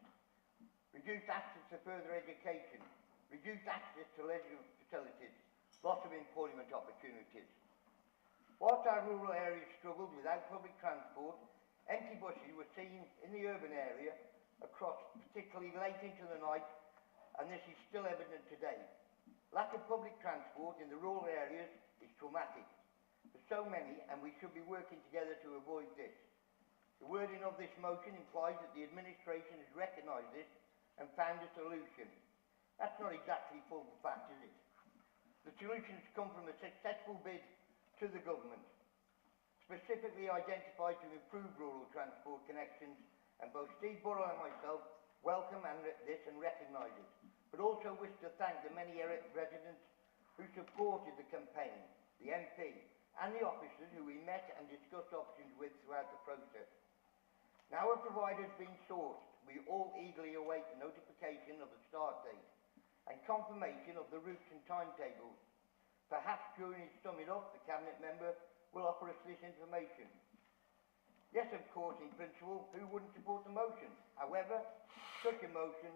reduced access to further education, reduced access to leisure facilities, loss of employment opportunities. Whilst our rural areas struggled without public transport, empty buses were seen in the urban area across, particularly late into the night, and this is still evident today. Lack of public transport in the rural areas is traumatic for so many, and we should be working together to avoid this. The wording of this motion implies that the administration has recognised this and found a solution. That's not exactly full fact, is it? The solution has come from a successful bid to the government, specifically identified to improve rural transport connections, and both Steve Burrell and myself welcome this and recognise it, but also wish to thank the many residents who supported the campaign, the MP, and the officers who we met and discussed options with throughout the process. Now a provider has been sourced, we all eagerly await the notification of the start date and confirmation of the routes and timetables. Perhaps during his summing up, the Cabinet member will offer us this information. Yes, of course, in principle, who wouldn't support the motion? However, such a motion,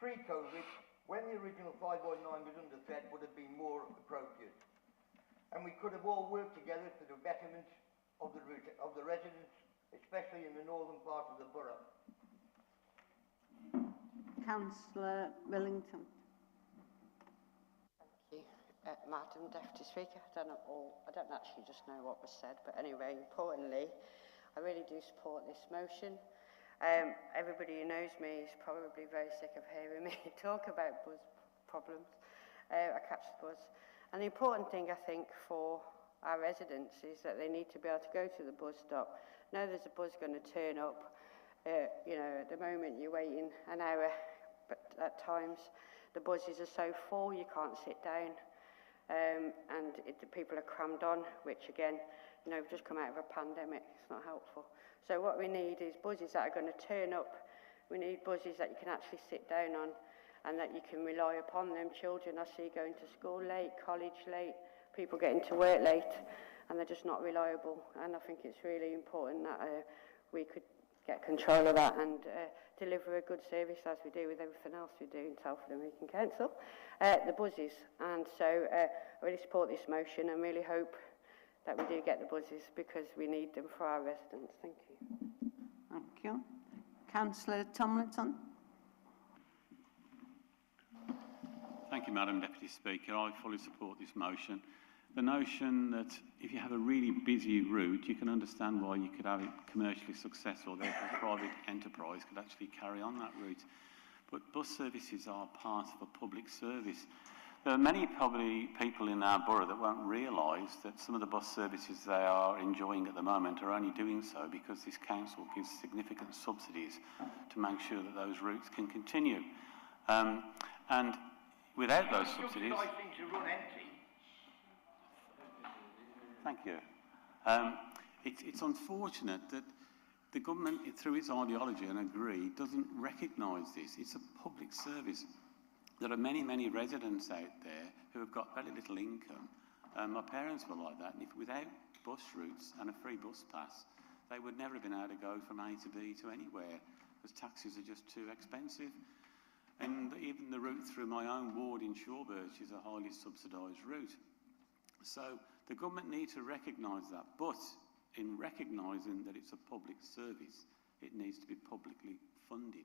pre-COVID, when the original 519 was under threat, would have been more appropriate. And we could have all worked together for the betterment of the residents, especially in the northern part of the borough. Councillor Millington. Thank you, Madam Deputy Speaker. I don't actually just know what was said, but anyway, importantly, I really do support this motion. Everybody who knows me is probably very sick of hearing me talk about bus problems. I catch the bus. And the important thing, I think, for our residents is that they need to be able to go to the bus stop, know there's a bus going to turn up. You know, at the moment you're waiting an hour, but at times the buses are so full you can't sit down. The people are crammed on, which again, you know, we've just come out of a pandemic, it's not helpful. So what we need is buses that are going to turn up. We need buses that you can actually sit down on and that you can rely upon them. Children I see going to school late, college late, people getting to work late, and they're just not reliable. And I think it's really important that we could get control of that and deliver a good service as we do with everything else we do in Telford and Wrekin Council, the buses. And so I really support this motion and really hope that we do get the buses because we need them for our residents. Thank you. Thank you. Councillor Tomlinson. Thank you, Madam Deputy Speaker. I fully support this motion. The notion that if you have a really busy route, you can understand why you could have it commercially successful, therefore a private enterprise could actually carry on that route. But bus services are part of a public service. There are many probably people in our borough that won't realise that some of the bus services they are enjoying at the moment are only doing so because this council gives significant subsidies to make sure that those routes can continue. And without those subsidies... Thank you. It's unfortunate that the government, through its ideology and agree, doesn't recognise this. It's a public service. There are many, many residents out there who have got very little income. My parents were like that, and if without bus routes and a free bus pass, they would never have been able to go from A to B to anywhere, because taxis are just too expensive. And even the route through my own ward in Shawbirch is a highly subsidised route. So the government need to recognise that, but in recognising that it's a public service, it needs to be publicly funded.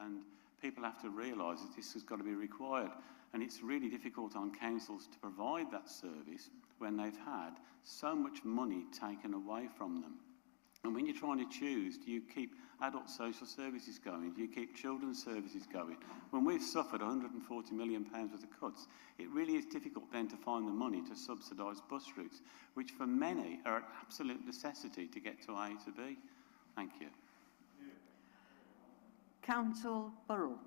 And people have to realise that this has got to be required. And it's really difficult on councils to provide that service when they've had so much money taken away from them. And when you're trying to choose, do you keep adult social services going? Do you keep children's services going? When we've suffered £140 million worth of cuts, it really is difficult then to find the money to subsidise bus routes, which for many are an absolute necessity to get to A to B. Thank you. Councillor Burrell.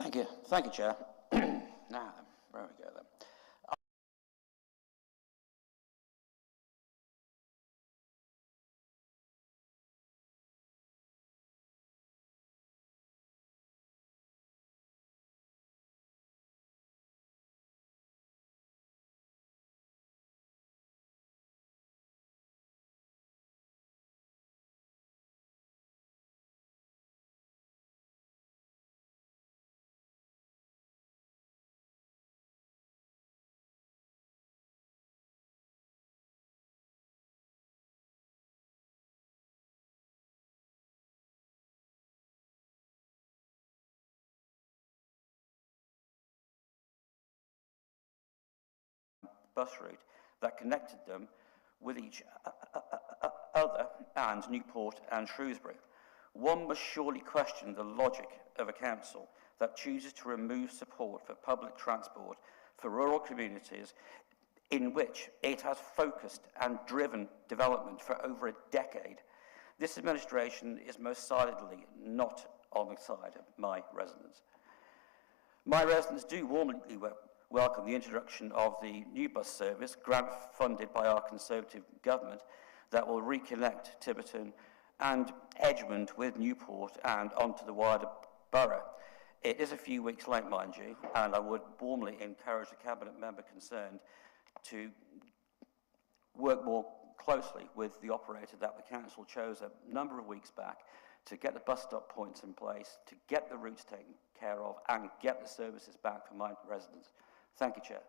Thank you. Thank you, Chair. Now, where we go then. Bus route that connected them with each other and Newport and Shrewsbury. One must surely question the logic of a council that chooses to remove support for public transport for rural communities in which it has focused and driven development for over a decade. This administration is most decidedly not on the side of my residents. My residents do warmly welcome the introduction of the new bus service, grant funded by our Conservative government, that will reconnect Tiverton and Edgemont with Newport and onto the wider borough. It is a few weeks late, mind you, and I would warmly encourage the Cabinet member concerned to work more closely with the operator that the Council chose a number of weeks back to get the bus stop points in place, to get the routes taken care of, and get the services back for my residents. Thank you, Chair.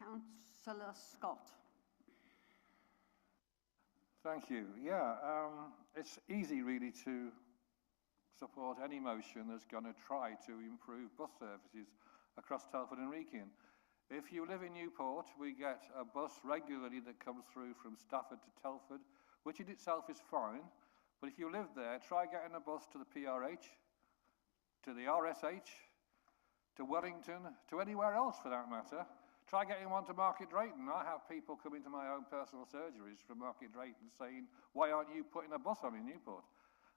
Councillor Scott. Thank you. Yeah, it's easy really to support any motion that's going to try to improve bus services across Telford and Wrekin. If you live in Newport, we get a bus regularly that comes through from Stafford to Telford, which in itself is fine. But if you live there, try getting a bus to the PRH, to the RSH, to Wellington, to anywhere else for that matter. Try getting one to Market Drayton. I have people come into my own personal surgeries from Market Drayton saying, why aren't you putting a bus on in Newport?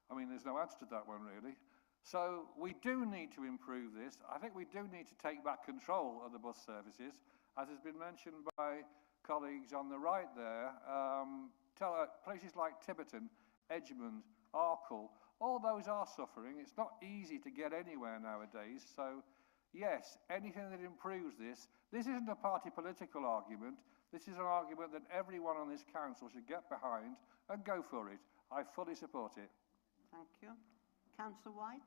I mean, there's no answer to that one, really. So we do need to improve this. I think we do need to take back control of the bus services. As has been mentioned by colleagues on the right there, places like Tiverton, Edgemond, Arkle, all those are suffering. It's not easy to get anywhere nowadays. So, yes, anything that improves this isn't a party political argument. This is an argument that everyone on this council should get behind and go for it. I fully support it. Thank you. Councillor White?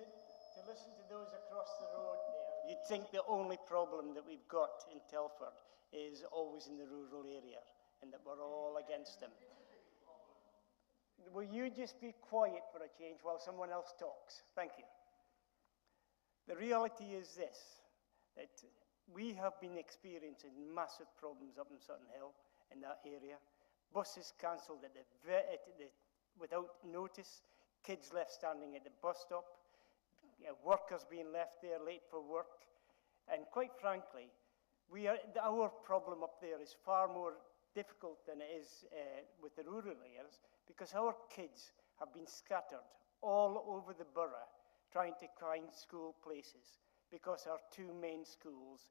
To listen to those across the road there, you'd think the only problem that we've got in Telford is always in the rural area and that we're all against them. Will you just be quiet for a change while someone else talks? Thank you. The reality is this, that we have been experiencing massive problems up in Sutton Hill in that area. Buses cancelled without notice, kids left standing at the bus stop, workers being left there late for work. And quite frankly, our problem up there is far more difficult than it is with the rural areas, because our kids have been scattered all over the borough trying to find school places, because our two main schools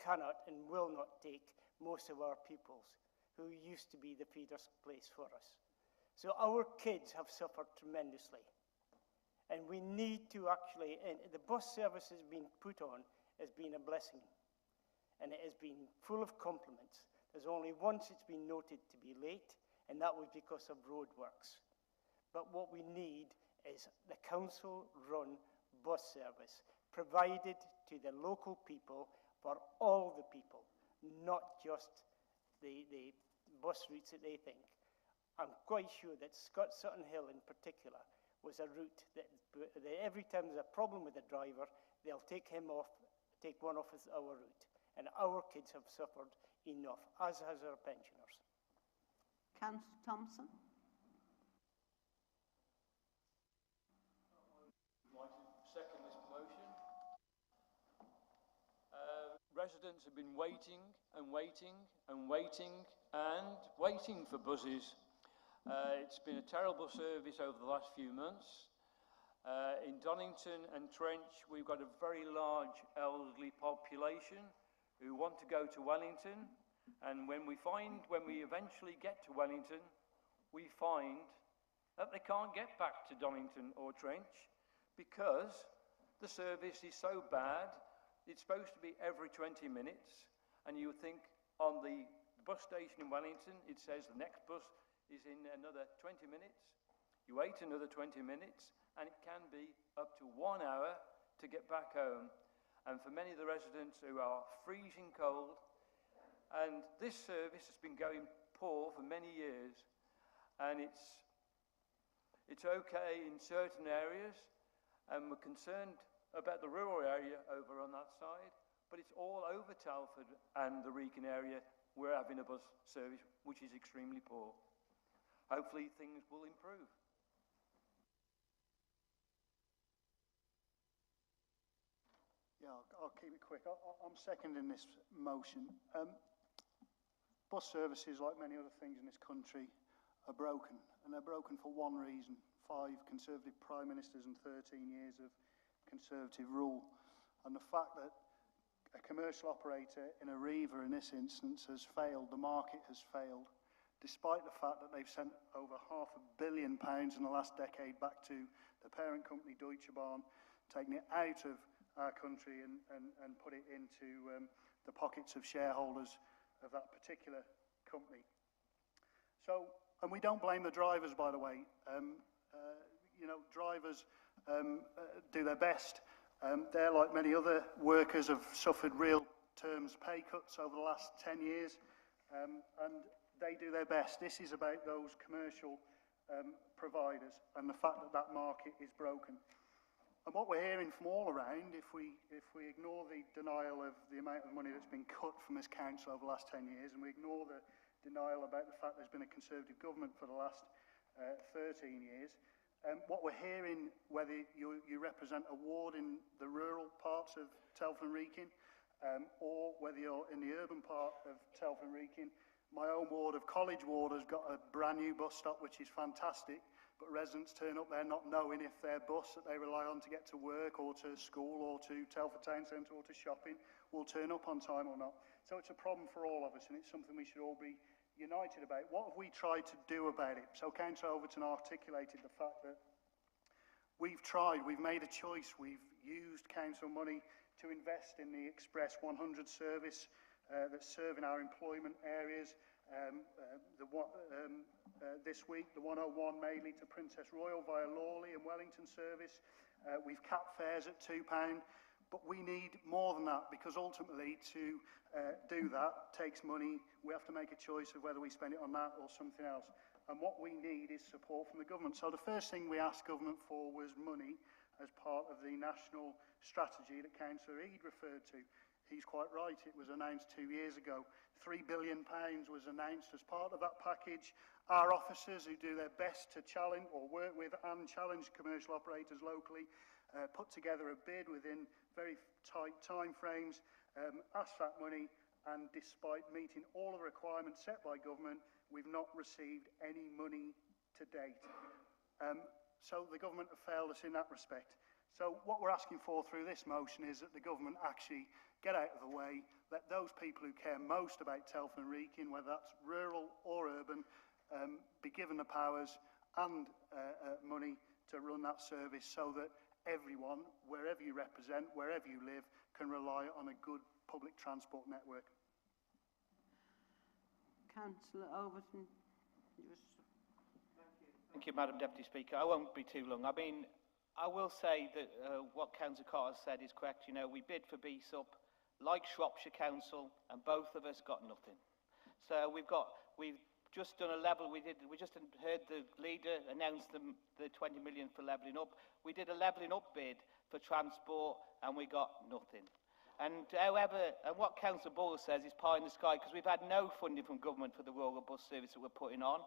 cannot and will not take most of our pupils who used to be the feeder place for us. So our kids have suffered tremendously. And we need to actually, and the bus service has been put on has been a blessing. And it has been full of compliments. There's only once it's been noted to be late, and that was because of roadworks. But what we need is the council-run bus service provided to the local people for all the people, not just the bus routes that they think. I'm quite sure that Sutton Hill in particular was a route that every time there's a problem with the driver, they'll take him off, take one off our route. And our kids have suffered enough, as has our pensioners. Councillor Thompson? I'd like to second this motion. Residents have been waiting and waiting and waiting and waiting for buses. It's been a terrible service over the last few months. In Donington and Trench, we've got a very large elderly population who want to go to Wellington, and when we eventually get to Wellington, we find that they can't get back to Donington or Trench because the service is so bad. It's supposed to be every 20 minutes, and you would think on the bus station in Wellington, it says the next bus is in another 20 minutes. You wait another 20 minutes, and it can be up to 1 hour to get back home. And for many of the residents who are freezing cold, and this service has been going poor for many years, and it's okay in certain areas, and we're concerned about the rural area over on that side, but it's all over Telford and the Wrekin area we're having a bus service which is extremely poor. Hopefully things will improve. Yeah, I'll keep it quick. I'm seconding this motion. Bus services, like many other things in this country, are broken, and they're broken for one reason: 5 Conservative Prime Ministers and 13 years of Conservative rule. And the fact that a commercial operator in a Riva in this instance has failed, the market has failed, despite the fact that they've sent over £500 million in the last decade back to the parent company Deutsche Bahn, taking it out of our country and put it into the pockets of shareholders of that particular company. So, and we don't blame the drivers, by the way. You know, drivers do their best. They're, like many other workers, have suffered real terms pay cuts over the last 10 years, and they do their best. This is about those commercial providers and the fact that that market is broken. And what we're hearing from all around, if we ignore the denial of the amount of money that's been cut from this council over the last 10 years, and we ignore the denial about the fact there's been a Conservative government for the last 13 years, what we're hearing, whether you represent a ward in the rural parts of Telford Wrekin, or whether you're in the urban part of Telford Wrekin, my own ward of College Ward has got a brand new bus stop, which is fantastic, but residents turn up there not knowing if their bus that they rely on to get to work or to school or to Telford Town Centre or to shopping will turn up on time or not. So it's a problem for all of us, and it's something we should all be united about. What have we tried to do about it? So Councillor Overton articulated the fact that we've tried, we've made a choice, we've used council money to invest in the Express 100 service that's serving our employment areas. This week, the 101 mainly to Princess Royal via Lawley and Wellington service. We've capped fares at £2, but we need more than that, because ultimately to do that takes money. We have to make a choice of whether we spend it on that or something else. And what we need is support from the government. So the first thing we asked government for was money as part of the national strategy that Councillor Eade referred to. He's quite right, it was announced 2 years ago. £3 billion was announced as part of that package. Our officers, who do their best to challenge or work with and challenge commercial operators locally, put together a bid within very tight time frames, asked that money, and despite meeting all the requirements set by government, we've not received any money to date. So the government have failed us in that respect. So what we're asking for through this motion is that the government actually get out of the way, let those people who care most about Telford and Wrekin, whether that's rural or urban, be given the powers and money to run that service, so that everyone, wherever you represent, wherever you live, can rely on a good public transport network. Councillor Overton. Thank you, Madam Deputy Speaker. I won't be too long. I mean, I will say that what Councillor Carter said is correct. You know, we bid for BSUP, like Shropshire Council, and both of us got nothing. So we've just done a level. We just heard the leader announce the 20 million for levelling up. We did a levelling up bid for transport, and we got nothing. And what Councillor Bull says is pie in the sky, because we've had no funding from government for the rural bus service that we're putting on.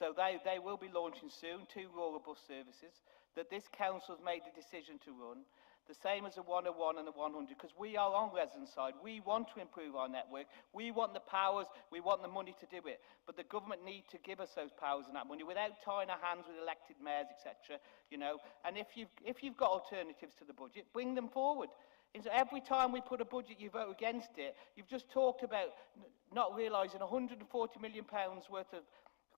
So they will be launching soon, 2 rural bus services that this council has made the decision to run, the same as the 101 and the 100, because we are on resident side. We want to improve our network. We want the powers. We want the money to do it. But the government need to give us those powers and that money without tying our hands with elected mayors, etc. You know, and if you've got alternatives to the budget, bring them forward. Every time we put a budget, you vote against it. You've just talked about not realising £140 million worth of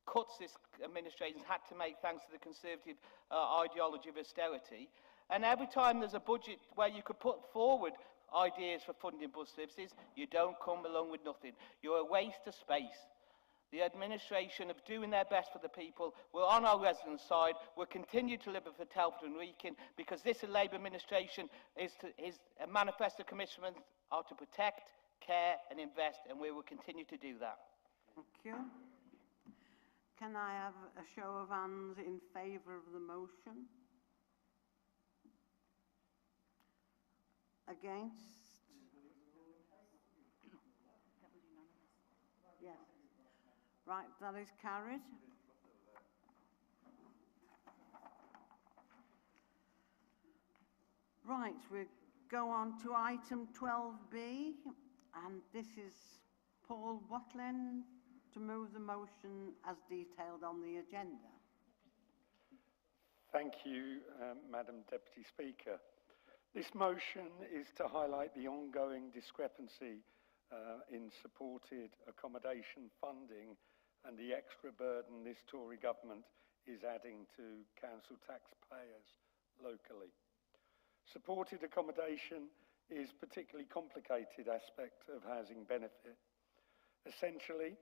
cuts this administration had to make thanks to the Conservative ideology of austerity. And every time there's a budget where you could put forward ideas for funding bus services, you don't come along with nothing. You're a waste of space. The administration are doing their best for the people. We're on our resident side. We'll continue to live for Telford and Wrekin, because this Labour administration is a manifesto commitments are to protect, care and invest, and we will continue to do that. Thank you. Can I have a show of hands in favour of the motion? Against? Yes. Right, that is carried. Right, we go on to item 12B, and this is Paul Watling to move the motion as detailed on the agenda. Thank you, Madam Deputy Speaker. This motion is to highlight the ongoing discrepancy in supported accommodation funding and the extra burden this Tory government is adding to council taxpayers locally. Supported accommodation is a particularly complicated aspect of housing benefit. Essentially,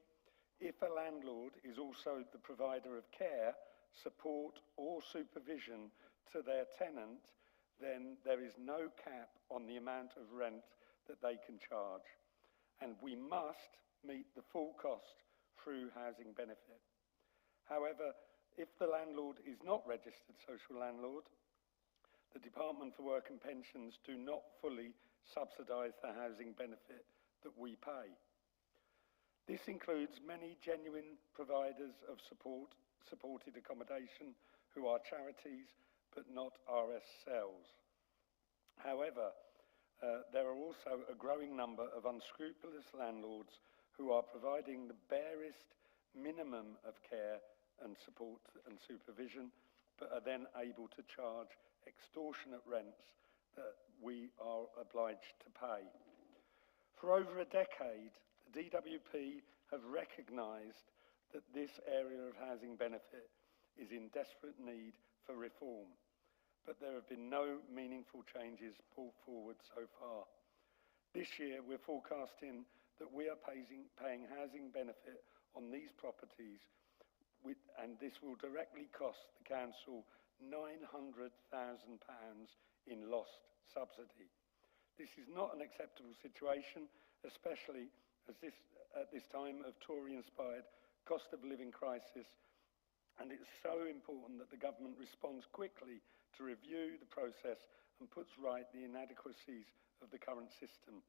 if a landlord is also the provider of care, support or supervision to their tenant, then there is no cap on the amount of rent that they can charge. And we must meet the full cost through housing benefit. However, if the landlord is not registered social landlord, the Department for Work and Pensions do not fully subsidise the housing benefit that we pay. This includes many genuine providers of supported accommodation who are charities but not RSLs. However, there are also a growing number of unscrupulous landlords who are providing the barest minimum of care and support and supervision, but are then able to charge extortionate rents that we are obliged to pay. For over a decade, the DWP have recognised that this area of housing benefit is in desperate need for reform, but there have been no meaningful changes brought forward so far. This year, we're forecasting that we are paying housing benefit on these properties, and this will directly cost the council £900,000 in lost subsidy. This is not an acceptable situation, especially as at this time of Tory-inspired cost of living crisis, and it's so important that the government responds quickly to review the process and puts right the inadequacies of the current system.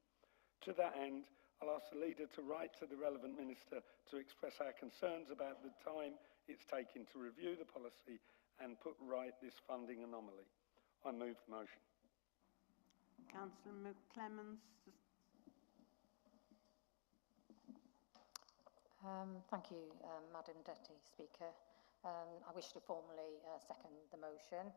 To that end, I'll ask the leader to write to the relevant minister to express our concerns about the time it's taking to review the policy and put right this funding anomaly. I move the motion. Councillor McClemens. Thank you, Madam Deputy Speaker. I wish to formally second the motion.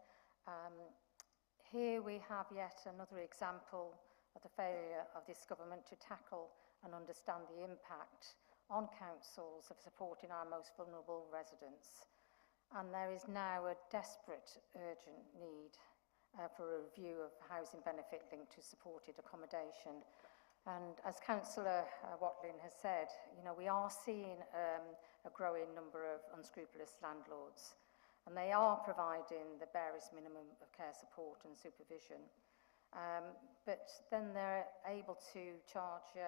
Here we have yet another example of the failure of this government to tackle and understand the impact on councils of supporting our most vulnerable residents. And there is now a desperate, urgent need for a review of housing benefit linked to supported accommodation. And as Councillor Watling has said, you know, we are seeing a growing number of unscrupulous landlords, and they are providing the barest minimum of care support and supervision. But then they're able to charge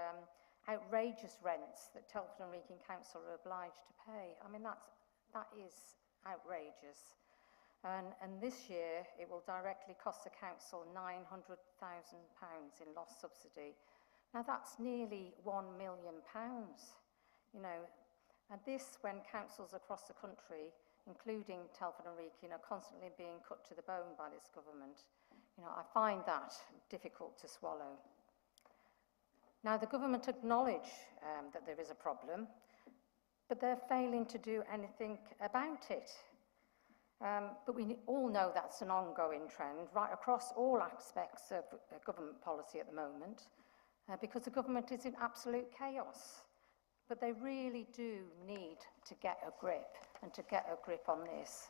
outrageous rents that Telford and Wrekin Council are obliged to pay. I mean, that is outrageous. And this year, it will directly cost the council £900,000 in lost subsidy. Now, that's nearly £1 million, you know, and this when councils across the country, including Telford and Wrekin, are constantly being cut to the bone by this government. You know, I find that difficult to swallow. Now, the government acknowledge that there is a problem, but they're failing to do anything about it. But we all know that's an ongoing trend right across all aspects of government policy at the moment, because the government is in absolute chaos. But they really do need to get a grip and to get a grip on this.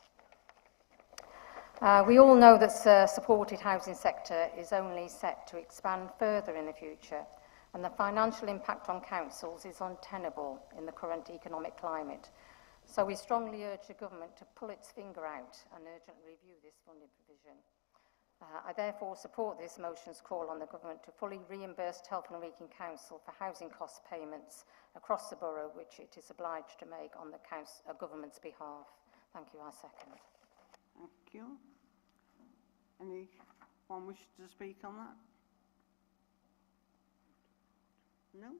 We all know that the supported housing sector is only set to expand further in the future, and the financial impact on councils is untenable in the current economic climate. So we strongly urge the government to pull its finger out and urgently review this funding provision. I therefore support this motion's call on the government to fully reimburse Telford and Wrekin Council for housing cost payments across the borough, which it is obliged to make on the government's behalf. Thank you. I second. Thank you. Anyone wish to speak on that? No?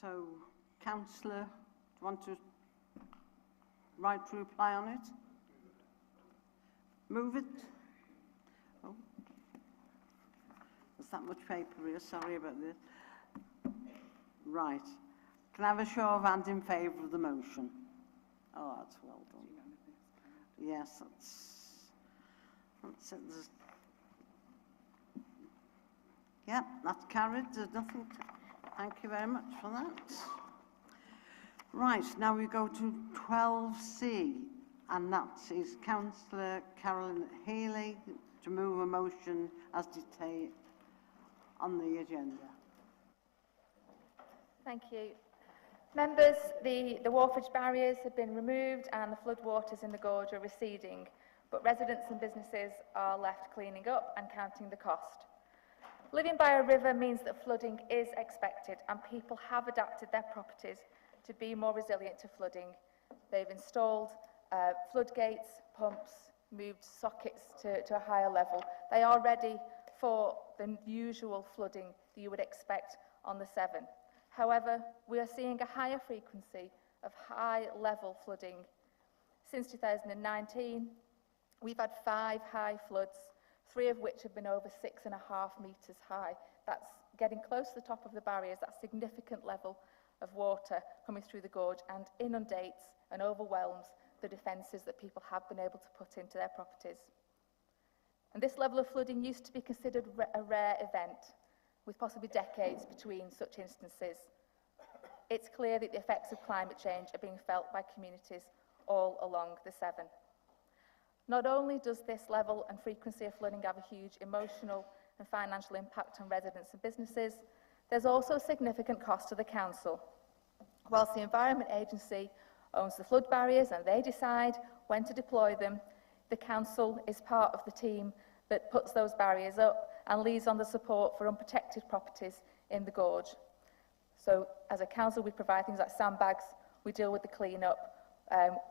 So, Councillor, do you want to write to reply on it? Move it? Oh. There's that much paper here, sorry about this. Right. Can I have a show of hands in favour of the motion? Oh, that's well done. Yes, that's it. Yeah, that's carried. There's nothing to... Thank you very much for that. Right, now we go to 12C, and that is Councillor Carolyn Healy to move a motion as detailed on the agenda. Thank you. Members, the wharfage barriers have been removed and the floodwaters in the gorge are receding, but residents and businesses are left cleaning up and counting the cost. Living by a river means that flooding is expected, and people have adapted their properties to be more resilient to flooding. They've installed floodgates, pumps, moved sockets to a higher level. They are ready for the usual flooding that you would expect on the Severn. However, we are seeing a higher frequency of high-level flooding. Since 2019, we've had 5 high floods, 3 of which have been over 6.5 metres high. That's getting close to the top of the barriers, that significant level of water coming through the gorge and inundates and overwhelms the defences that people have been able to put into their properties. And this level of flooding used to be considered a rare event, with possibly decades between such instances. It's clear that the effects of climate change are being felt by communities all along the Severn. Not only does this level and frequency of flooding have a huge emotional and financial impact on residents and businesses, there's also a significant cost to the council. Whilst the Environment Agency owns the flood barriers and they decide when to deploy them, the council is part of the team that puts those barriers up and leads on the support for unprotected properties in the gorge. So as a council, we provide things like sandbags, we deal with the clean-up,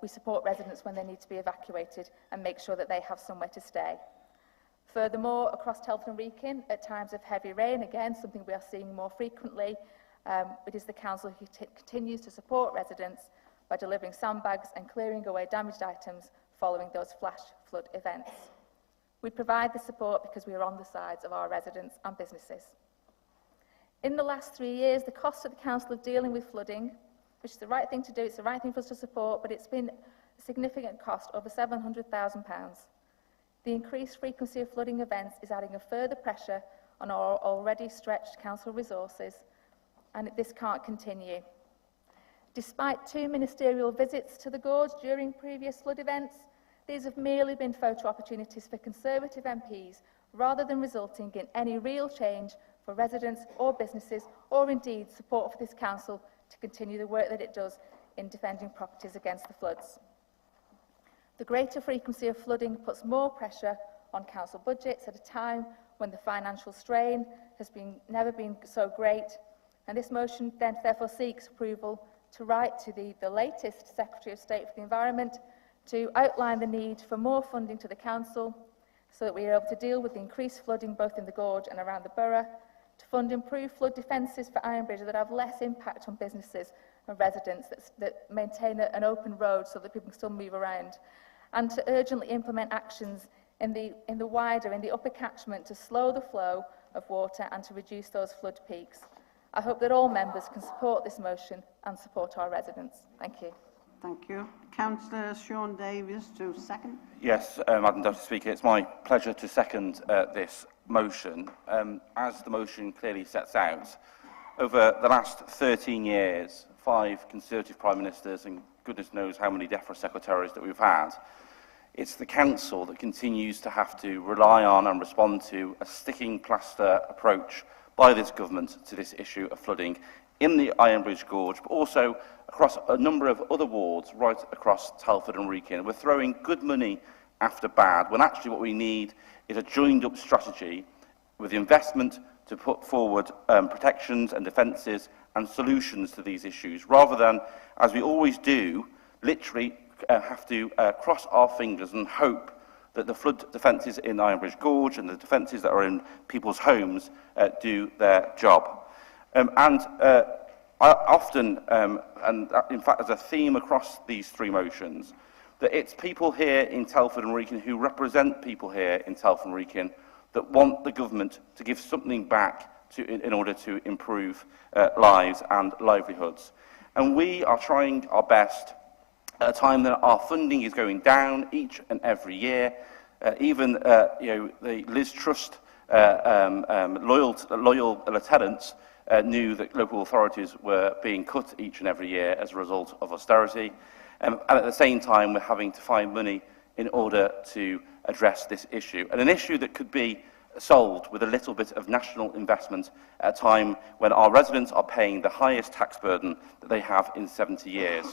we support residents when they need to be evacuated and make sure that they have somewhere to stay. Furthermore, across Telford Wrekin, at times of heavy rain, again, something we are seeing more frequently, it is the council who continues to support residents by delivering sandbags and clearing away damaged items following those flash flood events. We provide the support because we are on the sides of our residents and businesses. In the last 3 years, the cost of the council of dealing with flooding, which is the right thing to do, it's the right thing for us to support, but it's been a significant cost, over £700,000. The increased frequency of flooding events is adding a further pressure on our already stretched council resources, and this can't continue. Despite 2 ministerial visits to the gorge during previous flood events, these have merely been photo opportunities for Conservative MPs rather than resulting in any real change for residents or businesses, or indeed support for this council to continue the work that it does in defending properties against the floods. The greater frequency of flooding puts more pressure on council budgets at a time when the financial strain has never been so great, and this motion then therefore seeks approval to write to the latest Secretary of State for the Environment to outline the need for more funding to the council so that we are able to deal with the increased flooding both in the gorge and around the borough, to fund improved flood defences for Ironbridge that have less impact on businesses and residents, that maintain an open road so that people can still move around, and to urgently implement actions in the upper catchment to slow the flow of water and to reduce those flood peaks. I hope that all members can support this motion and support our residents. Thank you. Thank you. Councillor Sean Davies to second. Yes, Madam Deputy Speaker, it's my pleasure to second this motion. As the motion clearly sets out, over the last 13 years, 5 Conservative Prime Ministers and goodness knows how many DEFRA Secretaries that we've had, it's the Council that continues to have to rely on and respond to a sticking plaster approach by this government to this issue of flooding in the Ironbridge Gorge, but also across a number of other wards right across Telford and Wrekin. We're throwing good money after bad, when actually what we need is a joined-up strategy with investment to put forward protections and defences and solutions to these issues, rather than, as we always do, literally have to cross our fingers and hope that the flood defences in Ironbridge Gorge and the defences that are in people's homes do their job. I often, and in fact as a theme across these 3 motions, that it's people here in Telford and Wrekin who represent people here in Telford and Wrekin that want the government to give something back in order to improve lives and livelihoods. And we are trying our best at a time that our funding is going down each and every year. Even the Liz Trust loyal lieutenants knew that local authorities were being cut each and every year as a result of austerity. And at the same time, we're having to find money in order to address this issue. And an issue that could be solved with a little bit of national investment at a time when our residents are paying the highest tax burden that they have in 70 years.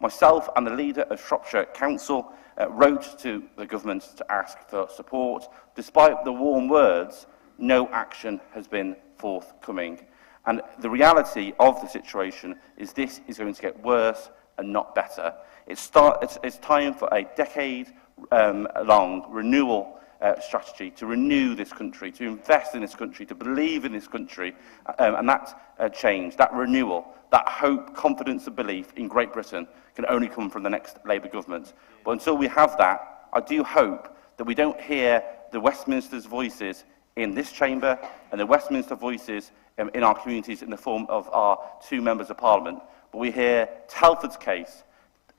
Myself and the leader of Shropshire Council wrote to the government to ask for support. Despite the warm words, no action has been forthcoming. And the reality of the situation is this is going to get worse and not better. It's time for a decade-long renewal strategy to renew this country, to invest in this country, to believe in this country, and that change, that renewal, that hope, confidence and belief in Great Britain can only come from the next Labour government. But until we have that, I do hope that we don't hear the Westminster's voices in this chamber and the Westminster voices in our communities in the form of our 2 members of Parliament, but we hear Telford's case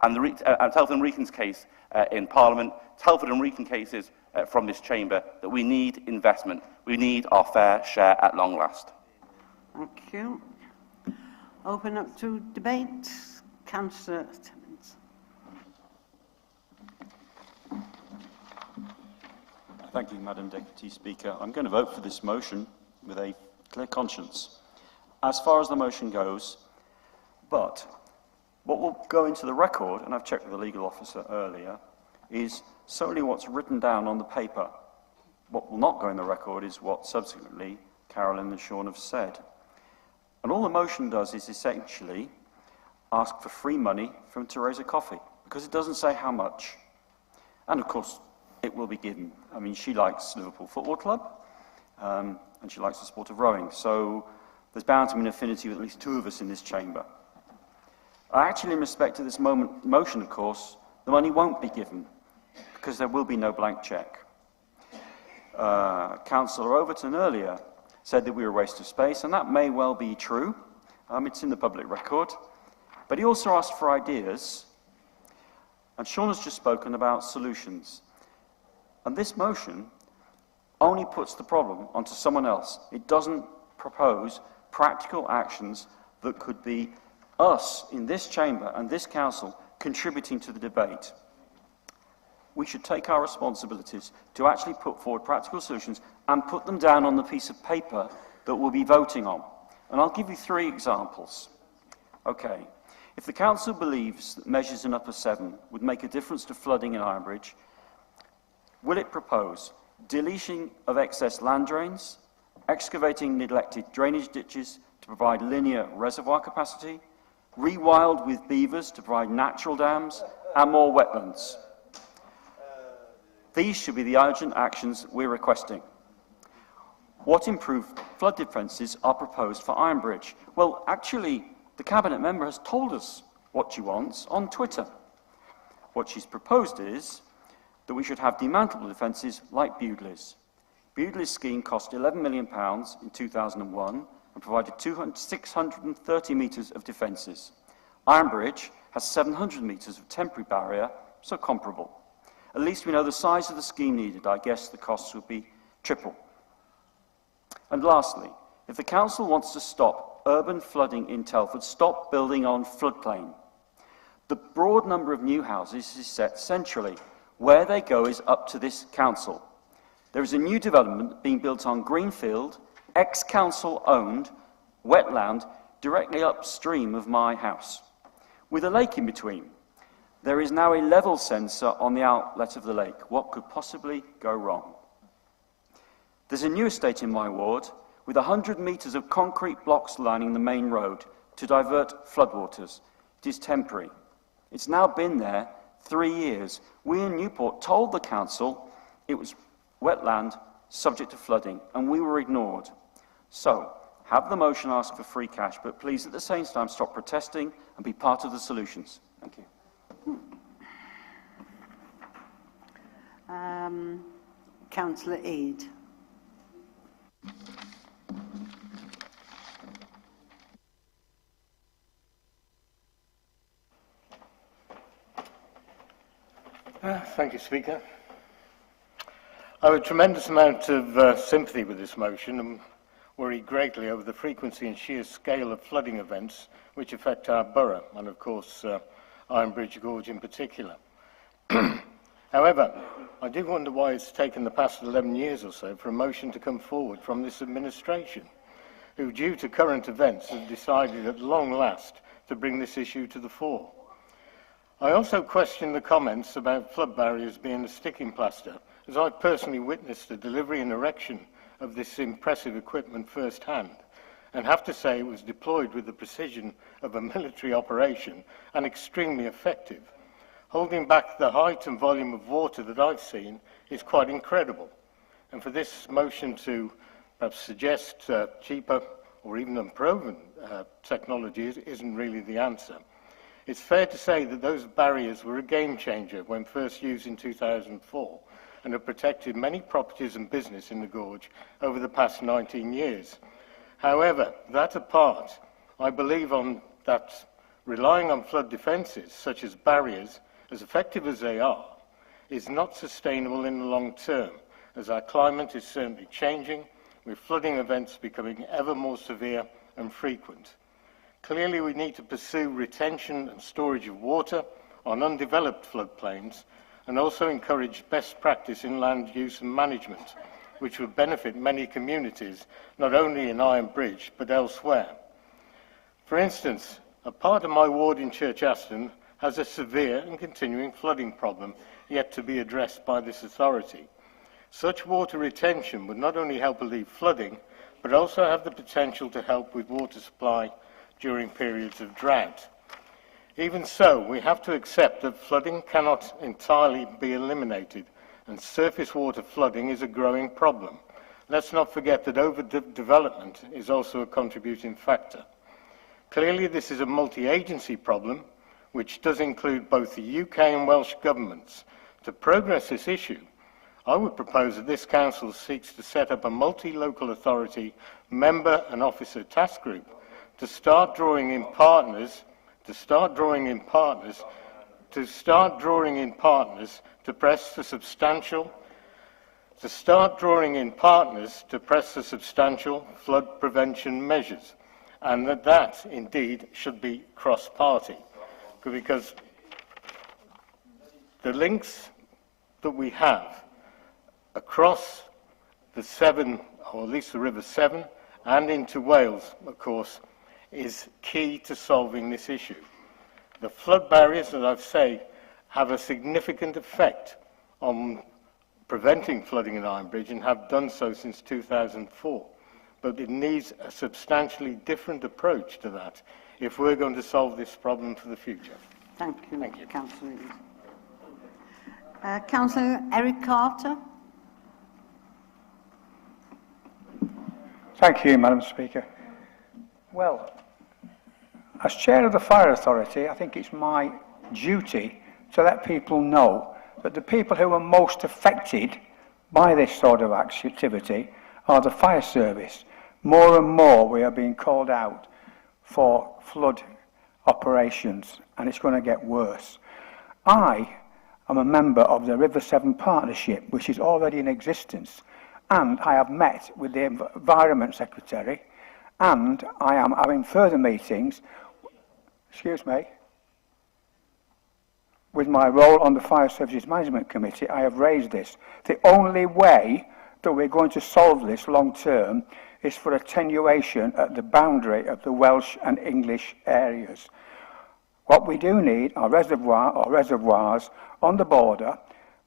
and Telford and Wrekin's case in Parliament, Telford and Wrekin cases from this chamber, that we need investment. We need our fair share at long last. Thank you. Open up to debate. Councillor Timmins. Thank you, Madam Deputy Speaker. I'm going to vote for this motion with a clear conscience, as far as the motion goes, but what will go into the record, and I've checked with the legal officer earlier, is solely what's written down on the paper. What will not go in the record is what subsequently Carolyn and Sean have said. And all the motion does is essentially ask for free money from Teresa Coffey, because it doesn't say how much. And of course, it will be given. I mean, she likes Liverpool Football Club, and she likes the sport of rowing, so there's bound to be an affinity with at least 2 of us in this chamber. Actually, in respect to this motion, of course, the money won't be given, because there will be no blank cheque. Councillor Overton earlier said that we were a waste of space, and that may well be true. It's in the public record. But he also asked for ideas, and Sean has just spoken about solutions. And this motion only puts the problem onto someone else. It doesn't propose practical actions that could be us in this chamber and this council contributing to the debate. We should take our responsibilities to actually put forward practical solutions and put them down on the piece of paper that we'll be voting on. And I'll give you 3 examples. Okay, if the council believes that measures in Upper Severn would make a difference to flooding in Ironbridge, will it propose deletion of excess land drains, excavating neglected drainage ditches to provide linear reservoir capacity, rewild with beavers to provide natural dams, and more wetlands? These should be the urgent actions we're requesting. What improved flood defences are proposed for Ironbridge? Well, actually, the Cabinet member has told us what she wants on Twitter. What she's proposed is that we should have demountable defences like Bewdley's. Bewdley's scheme cost £11 million in 2001 and provided 630 metres of defences. Ironbridge has 700 metres of temporary barrier, so comparable. At least we know the size of the scheme needed. I guess the costs would be triple. And lastly, if the council wants to stop urban flooding in Telford, stop building on floodplain. The broad number of new houses is set centrally. Where they go is up to this council. There is a new development being built on Greenfield, ex-council owned, wetland, directly upstream of my house, with a lake in between. There is now a level sensor on the outlet of the lake. What could possibly go wrong? There's a new estate in my ward with 100 metres of concrete blocks lining the main road to divert floodwaters. It is temporary. It's now been there 3 years. We in Newport told the council it was wetland subject to flooding, and we were ignored. So, have the motion ask for free cash, but please at the same time stop protesting and be part of the solutions. Thank you. Councillor Eade. Thank you, Speaker. I have a tremendous amount of sympathy with this motion and worry greatly over the frequency and sheer scale of flooding events which affect our borough and, of course, Ironbridge Gorge in particular. However, I do wonder why it's taken the past 11 years or so for a motion to come forward from this administration, who, due to current events, have decided at long last to bring this issue to the fore. I also question the comments about flood barriers being a sticking plaster, as I've personally witnessed the delivery and erection of this impressive equipment firsthand, and have to say it was deployed with the precision of a military operation and extremely effective. Holding back the height and volume of water that I've seen is quite incredible. And for this motion to perhaps suggest cheaper or even unproven technologies isn't really the answer. It's fair to say that those barriers were a game changer when first used in 2004 and have protected many properties and business in the gorge over the past 19 years. However, that apart, I believe that relying on flood defences, such as barriers, as effective as they are, is not sustainable in the long term, as our climate is certainly changing, with flooding events becoming ever more severe and frequent. Clearly, we need to pursue retention and storage of water on undeveloped floodplains and also encourage best practice in land use and management, which would benefit many communities, not only in Iron Bridge, but elsewhere. For instance, a part of my ward in Church Aston has a severe and continuing flooding problem yet to be addressed by this authority. Such water retention would not only help relieve flooding, but also have the potential to help with water supply during periods of drought. Even so, we have to accept that flooding cannot entirely be eliminated, and surface water flooding is a growing problem. Let's not forget that overdevelopment is also a contributing factor. Clearly, this is a multi-agency problem, which does include both the UK and Welsh governments. To progress this issue, I would propose that this council seeks to set up a multi-local authority member and officer task group to start drawing in partners to press for substantial flood prevention measures, and that indeed should be cross-party, because the links that we have across the Severn, or at least the River Severn, and into Wales, of course, is key to solving this issue. The flood barriers, as I've said, have a significant effect on preventing flooding in Iron Bridge and have done so since 2004. But it needs a substantially different approach to that if we're going to solve this problem for the future. Thank you, Councillor. Councillor Eric Carter. Thank you, Madam Speaker. Well, as Chair of the Fire Authority, I think it's my duty to let people know that the people who are most affected by this sort of activity are the fire service. More and more we are being called out for flood operations, and it's going to get worse. I am a member of the River Severn Partnership, which is already in existence, and I have met with the Environment Secretary, and I am having further meetings, with my role on the Fire Services Management Committee. I have raised this. The only way that we're going to solve this long term is for attenuation at the boundary of the Welsh and English areas. What we do need are reservoirs on the border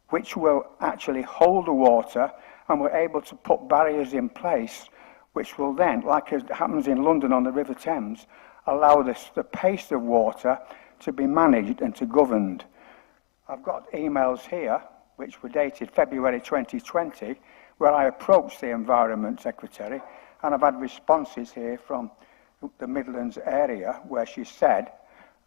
which will actually hold the water, and we're able to put barriers in place which will then, like it happens in London on the River Thames, allow the pace of water to be managed and to governed. I've got emails here which were dated February 2020 where I approached the Environment Secretary, and I've had responses here from the Midlands area where she said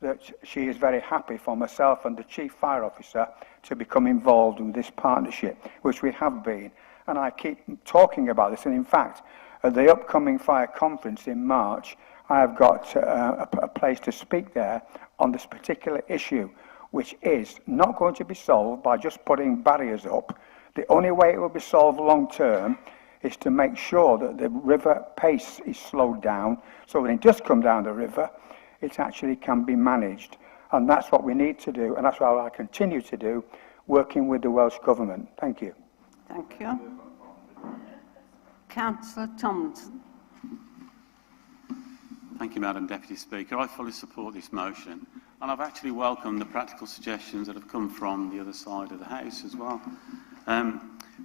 that she is very happy for myself and the Chief Fire Officer to become involved in this partnership, which we have been. And I keep talking about this, and in fact, at the upcoming fire conference in March, I have got a place to speak there on this particular issue, which is not going to be solved by just putting barriers up. The only way it will be solved long term is to make sure that the river pace is slowed down, so when it does come down the river, it actually can be managed. And that's what we need to do, and that's what I continue to do, working with the Welsh Government. Thank you. Thank you. Councillor Thompson. Thank you, Madam Deputy Speaker. I fully support this motion, and I've actually welcomed the practical suggestions that have come from the other side of the House as well.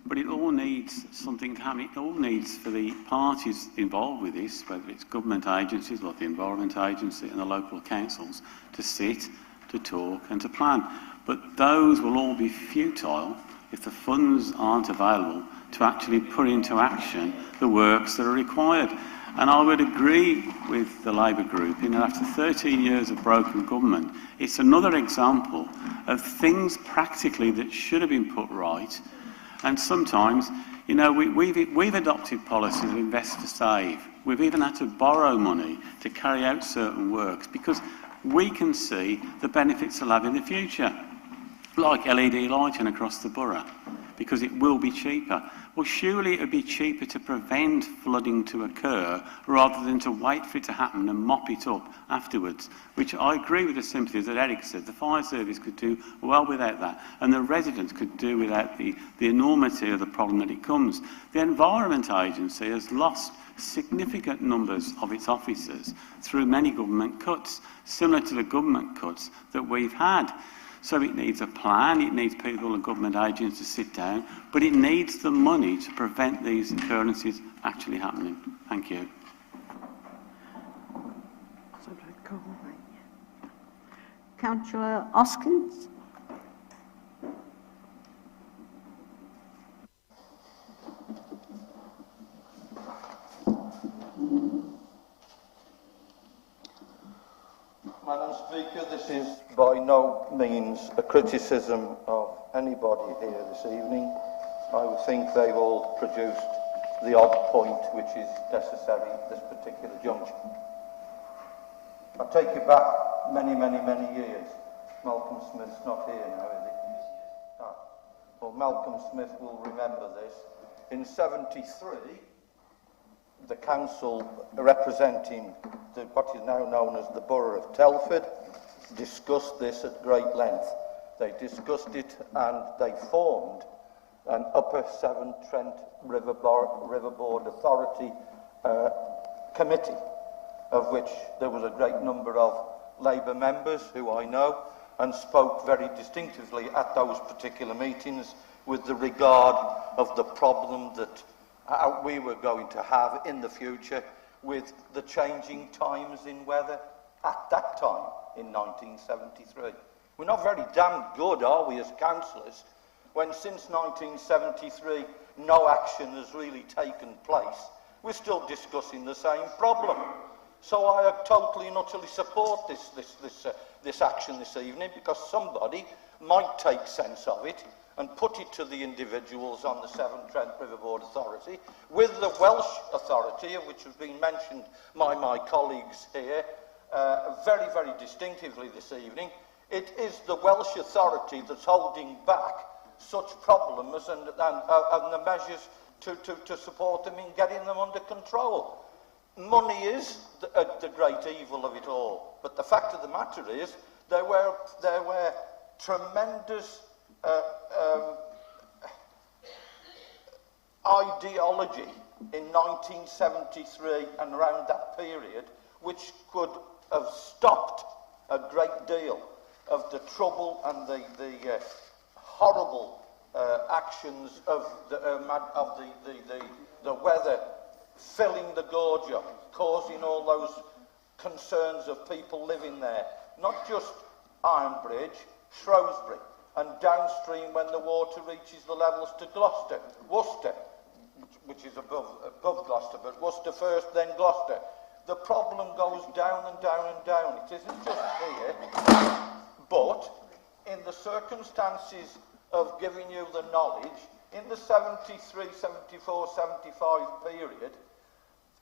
But it all needs something to happen. It all needs for the parties involved with this, whether it's government agencies like the Environment Agency and the local councils, to sit, to talk and to plan. But those will all be futile if the funds aren't available to actually put into action the works that are required. And I would agree with the Labour group in that after 13 years of broken government, it's another example of things practically that should have been put right. And sometimes, you know, we've adopted policies of invest to save. We've even had to borrow money to carry out certain works because we can see the benefits they'll have in the future, like LED lighting across the borough, because it will be cheaper. Well, surely it would be cheaper to prevent flooding to occur rather than to wait for it to happen and mop it up afterwards, which I agree with the sympathies that Eric said. The fire service could do well without that, and the residents could do without the enormity of the problem that it comes. The Environment Agency has lost significant numbers of its officers through many government cuts, similar to the government cuts that we've had. So it needs a plan, it needs people and government agents to sit down, but it needs the money to prevent these occurrences actually happening. Thank you. Councillor Oskins. Madam Speaker, this is by no means a criticism of anybody here this evening. I would think they've all produced the odd point which is necessary at this particular juncture. I take you back many, many, many years. Malcolm Smith's not here now, is he? Ah. Well, Malcolm Smith will remember this. In '73, the council representing what is now known as the Borough of Telford discussed this at great length. They discussed it and they formed an Upper Severn Trent River Board Authority committee, of which there was a great number of Labour members who I know and spoke very distinctively at those particular meetings with the regard of the problem that we were going to have in the future with the changing times in weather at that time in 1973. We're not very damn good, are we, as councillors, when since 1973 no action has really taken place. We're still discussing the same problem. So I totally and utterly support this action this evening, because somebody might take sense of it and put it to the individuals on the Severn Trent River Board Authority, with the Welsh Authority, which has been mentioned by my colleagues here very, very distinctively this evening. It is the Welsh Authority that's holding back such problems and the measures to support them in getting them under control. Money is the great evil of it all, but the fact of the matter is there were tremendous ideology in 1973 and around that period which could have stopped a great deal of the trouble and the horrible actions of the weather filling the gorge up, causing all those concerns of people living there. Not just Ironbridge, Shrewsbury, and downstream when the water reaches the levels to Gloucester, Worcester, which is above Gloucester, but Worcester first, then Gloucester. The problem goes down and down and down. It isn't just here, but in the circumstances of giving you the knowledge, in the 73, 74, 75 period,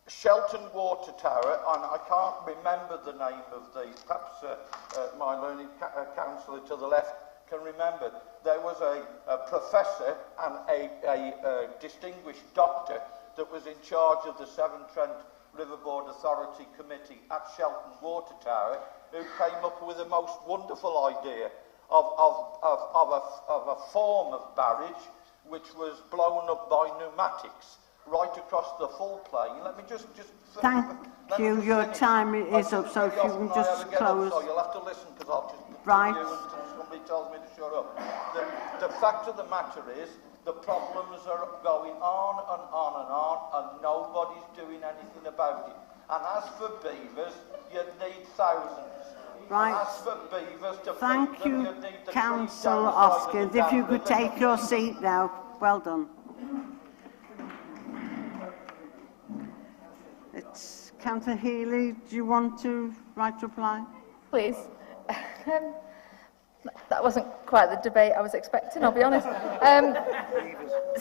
Shelton Water Tower, and I can't remember the name of perhaps my learned councillor to the left can remember, there was a professor and a distinguished doctor that was in charge of the Severn Trent River Board Authority Committee at Shelton Water Tower, who came up with a most wonderful idea of a form of barrage which was blown up by pneumatics right across the full plain. Let me just Thank you. Your time is up, so if you can just close. So you'll have to listen, because I'll just right. you until somebody tells me to shut up. The fact of the matter is The problems are going on and on and on, and nobody's doing anything about it. And as for beavers, you need thousands. Right. And as for beavers to Thank feed them, you, you need the Councillor trees down the side of Hoskins. the If you dam could river. take your seat now. Well done. It's Councillor Healy. Do you want to reply? Please. That wasn't quite the debate I was expecting, I'll be honest.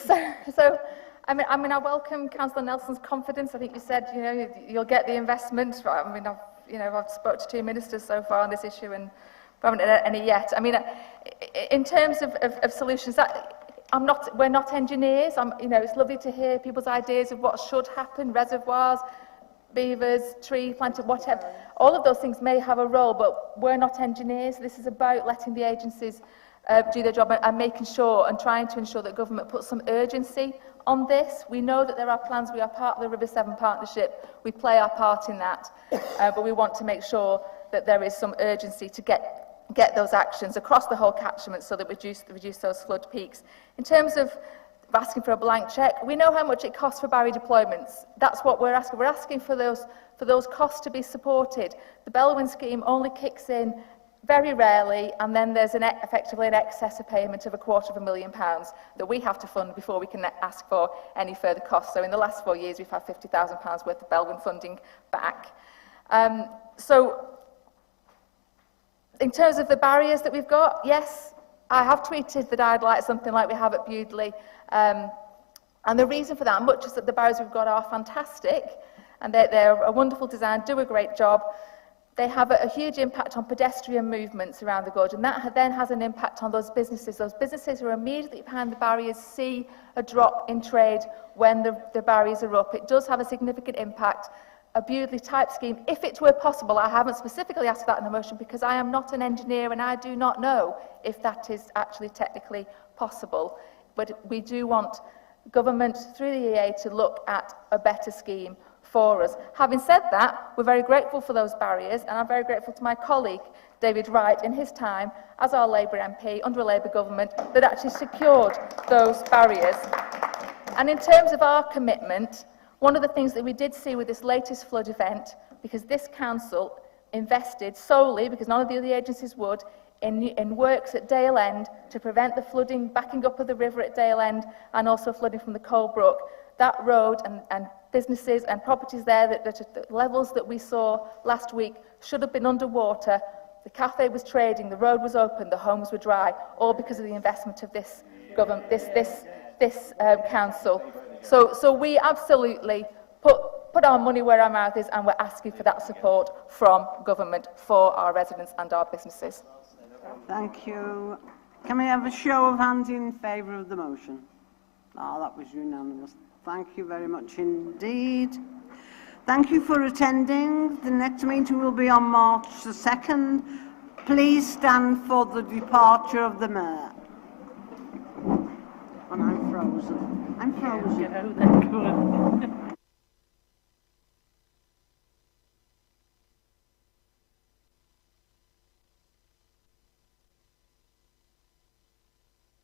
So I mean, I welcome Councillor Nelson's confidence. I think you said, you know, you'll get the investment. I mean, I've spoke to 2 ministers so far on this issue, and we haven't had any yet. I mean, in terms of solutions, we're not engineers. It's lovely to hear people's ideas of what should happen, reservoirs, beavers, tree planting, whatever. All of those things may have a role, but we're not engineers. This is about letting the agencies do their job and making sure and trying to ensure that government puts some urgency on this. We know that there are plans. We are part of the River Severn Partnership. We play our part in that, but we want to make sure that there is some urgency to get those actions across the whole catchment so that we reduce those flood peaks. In terms of asking for a blank cheque, we know how much it costs for barrier deployments. That's what we're asking. We're asking for those costs to be supported. The Bellwyn scheme only kicks in very rarely, and then there's effectively an excess of payment of £250,000 that we have to fund before we can ask for any further costs. So in the last 4 years, we've had £50,000 worth of Bellwyn funding back. So in terms of the barriers that we've got, yes, I have tweeted that I'd like something like we have at Bewdley. And the reason for that, much as that the barriers we've got are fantastic, and they're a wonderful design, do a great job, they have a huge impact on pedestrian movements around the gorge, and that then has an impact on those businesses. Those businesses who are immediately behind the barriers see a drop in trade when the barriers are up. It does have a significant impact. A Bewdley type scheme, if it were possible, I haven't specifically asked that in the motion because I am not an engineer and I do not know if that is actually technically possible. But we do want government through the EA to look at a better scheme for us. Having said that, we're very grateful for those barriers, and I'm very grateful to my colleague David Wright in his time as our Labour MP under a Labour government that actually secured those barriers. And in terms of our commitment, one of the things that we did see with this latest flood event, because this council invested solely, because none of the other agencies would, in works at Dale End to prevent the flooding, backing up of the river at Dale End, and also flooding from the Colebrook. That road and businesses and properties there, that at the levels that we saw last week, should have been underwater. The cafe was trading, the road was open, the homes were dry, all because of the investment of this government, this council. So we absolutely put our money where our mouth is, and we're asking for that support from government for our residents and our businesses. Thank you. Can we have a show of hands in favour of the motion? Oh, that was unanimous. Thank you very much indeed. Thank you for attending. The next meeting will be on March the 2nd. Please stand for the departure of the Mayor. And I'm frozen. I'm frozen. Get out there, go on.